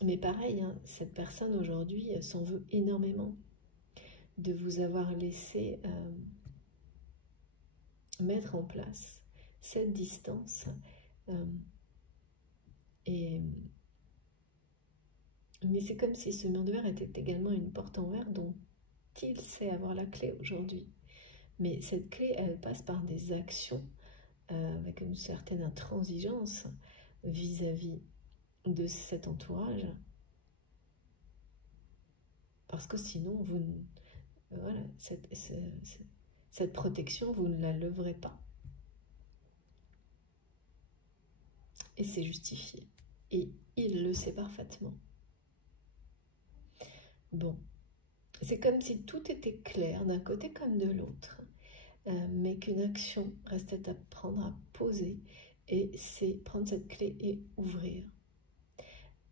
Mais pareil, hein, cette personne aujourd'hui s'en veut énormément de vous avoir laissé mettre en place cette distance mais c'est comme si ce mur de verre était également une porte en verre dont il sait avoir la clé aujourd'hui. Mais cette clé, elle passe par des actions avec une certaine intransigeance vis-à-vis de cet entourage. Parce que sinon, voilà, cette protection, vous ne la leverez pas. Et c'est justifié. Et il le sait parfaitement. Bon, c'est comme si tout était clair d'un côté comme de l'autre, mais qu'une action restait à prendre, à poser, et c'est prendre cette clé et ouvrir.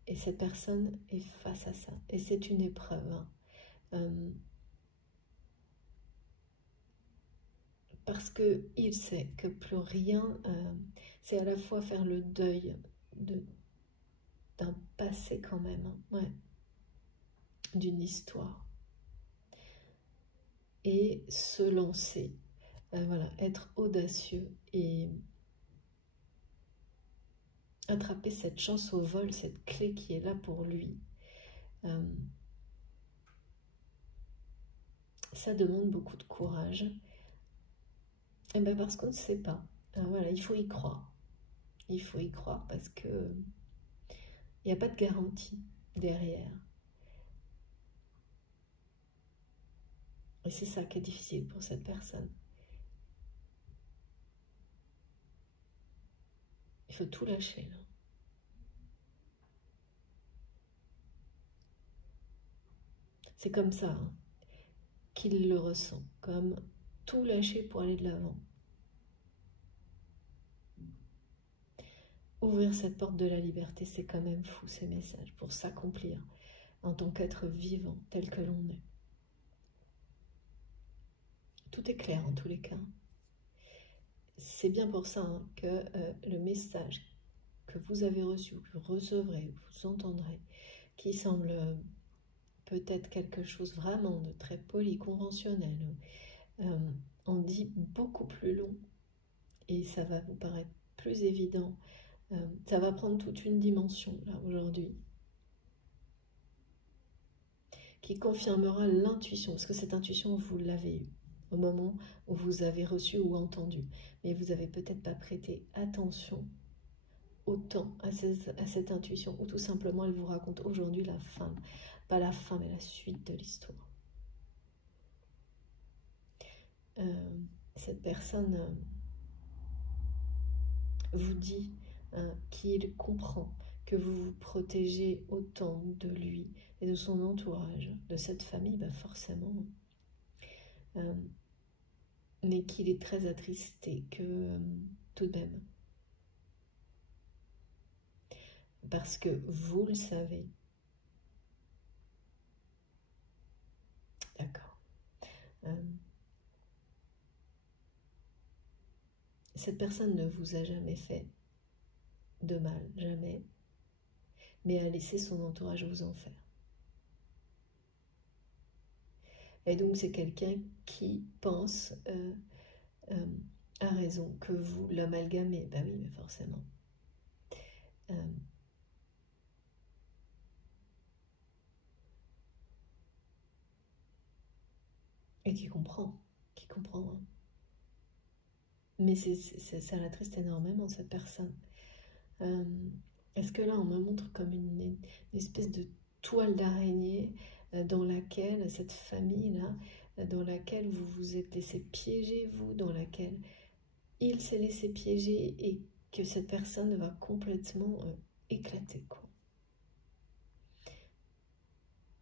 Et cette personne est face à ça, et c'est une épreuve. Parce qu'il sait que plus rien, c'est à la fois faire le deuil d'un passé quand même, hein, ouais, d'une histoire, et se lancer, voilà, être audacieux et attraper cette chance au vol, cette clé qui est là pour lui. Ça demande beaucoup de courage. Et bien parce qu'on ne sait pas. Voilà, il faut y croire. Il faut y croire parce que il n'y a pas de garantie derrière. Et c'est ça qui est difficile pour cette personne. Il faut tout lâcher, là. C'est comme ça hein, qu'il le ressent, comme tout lâcher pour aller de l'avant. Ouvrir cette porte de la liberté, c'est quand même fou ces messages, pour s'accomplir en tant qu'être vivant tel que l'on est. Tout est clair en tous les cas. C'est bien pour ça hein, que le message que vous avez reçu, que vous recevrez, que vous entendrez, qui semble peut-être quelque chose vraiment de très poli, conventionnel, en dit beaucoup plus long et ça va vous paraître plus évident. Ça va prendre toute une dimension là aujourd'hui qui confirmera l'intuition, parce que cette intuition vous l'avez eue au moment où vous avez reçu ou entendu, mais vous n'avez peut-être pas prêté attention autant à cette intuition, ou tout simplement elle vous raconte aujourd'hui la fin, pas la fin mais la suite de l'histoire. Cette personne vous dit qu'il comprend que vous vous protégez autant de lui et de son entourage, de cette famille, ben forcément, mais qu'il est très attristé que tout de même, parce que vous le savez. D'accord. Cette personne ne vous a jamais fait de mal, jamais, mais a laissé son entourage vous en faire. Et donc c'est quelqu'un qui pense à raison que vous l'amalgamez. Ben oui, mais forcément. Et qui comprend. Hein. Mais ça l'attriste énormément, cette personne. Est-ce que là, on me montre comme une espèce de toile d'araignée dans laquelle, cette famille-là, dans laquelle vous vous êtes laissé piéger, vous, dans laquelle il s'est laissé piéger et que cette personne va complètement éclater, quoi.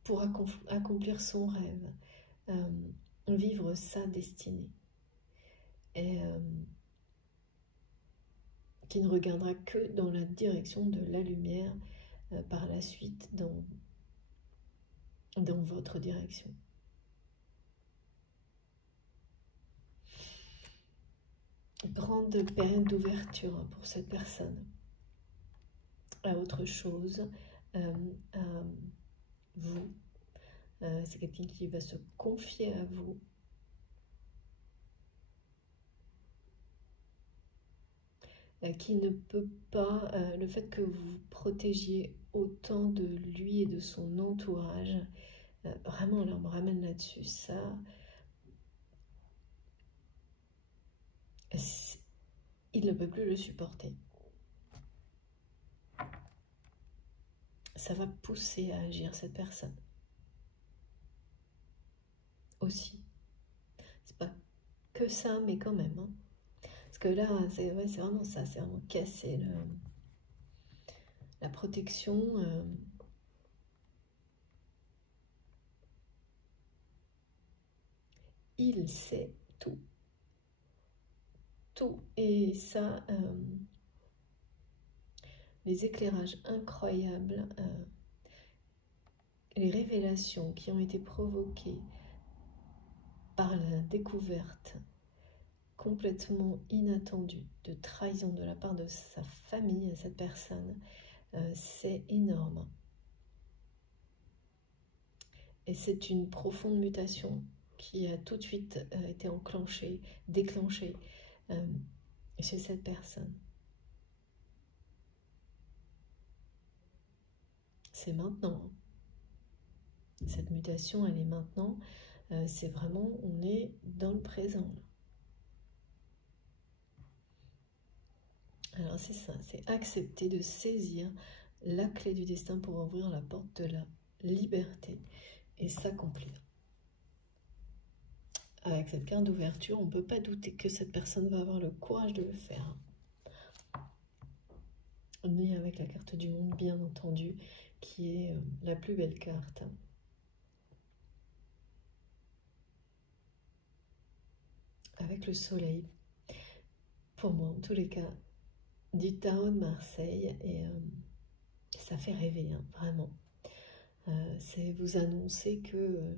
Pour accomplir son rêve, vivre sa destinée. Et qui ne regardera que dans la direction de la lumière par la suite dans votre direction. Grande période d'ouverture pour cette personne à autre chose, à vous. C'est quelqu'un qui va se confier à vous. Qui ne peut pas, le fait que vous protégiez autant de lui et de son entourage, vraiment là on me ramène là-dessus, ça, il ne peut plus le supporter. Ça va pousser à agir cette personne. Aussi. C'est pas que ça, mais quand même. Hein. Parce que là, c'est vraiment ça, c'est vraiment casser la protection. Il sait tout. Tout. Et ça, les éclairages incroyables, les révélations qui ont été provoquées par la découverte complètement inattendue de trahison de la part de sa famille à cette personne, c'est énorme. Et c'est une profonde mutation qui a tout de suite été déclenchée chez cette personne. C'est maintenant. Cette mutation, elle est maintenant. C'est vraiment, on est dans le présent. Alors c'est ça, c'est accepter de saisir la clé du destin pour ouvrir la porte de la liberté et s'accomplir. avec cette carte d'ouverture, on ne peut pas douter que cette personne va avoir le courage de le faire. Ni avec la carte du monde, bien entendu, qui est la plus belle carte. Avec le soleil, pour moi en tous les cas, du tarot de Marseille, et ça fait rêver, hein, vraiment. C'est vous annoncer que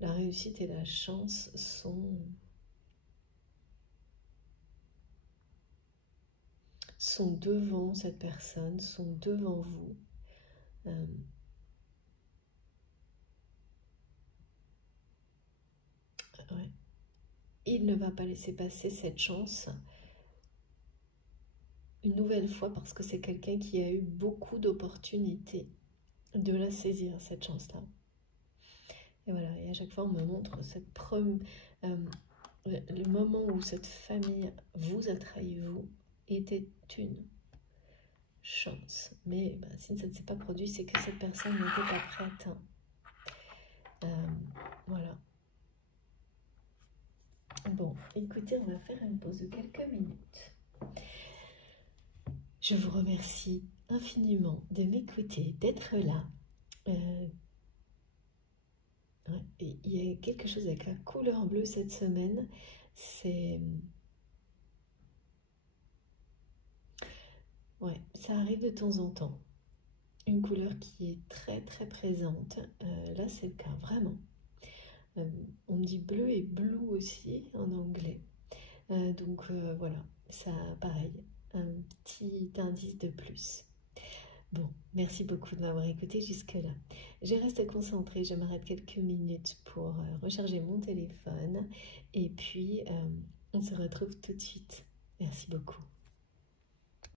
la réussite et la chance sont devant cette personne, sont devant vous. Ouais. Il ne va pas laisser passer cette chance une nouvelle fois parce que c'est quelqu'un qui a eu beaucoup d'opportunités de la saisir, cette chance-là. Et voilà, et à chaque fois on me montre le moment où cette famille vous a trahi, vous, était une chance. Mais si ça ne s'est pas produit, c'est que cette personne n'était pas prête. Voilà. Bon, écoutez, on va faire une pause de quelques minutes. Je vous remercie infiniment de m'écouter, d'être là. Il y a quelque chose avec la couleur bleue cette semaine. Ouais, ça arrive de temps en temps. Une couleur qui est très très présente. Là, c'est le cas, vraiment. On me dit bleu et blue aussi en anglais. Donc voilà, ça pareil, un petit indice de plus. Bon, merci beaucoup de m'avoir écouté jusque-là. Je reste concentrée, je m'arrête quelques minutes pour recharger mon téléphone et puis on se retrouve tout de suite. Merci beaucoup.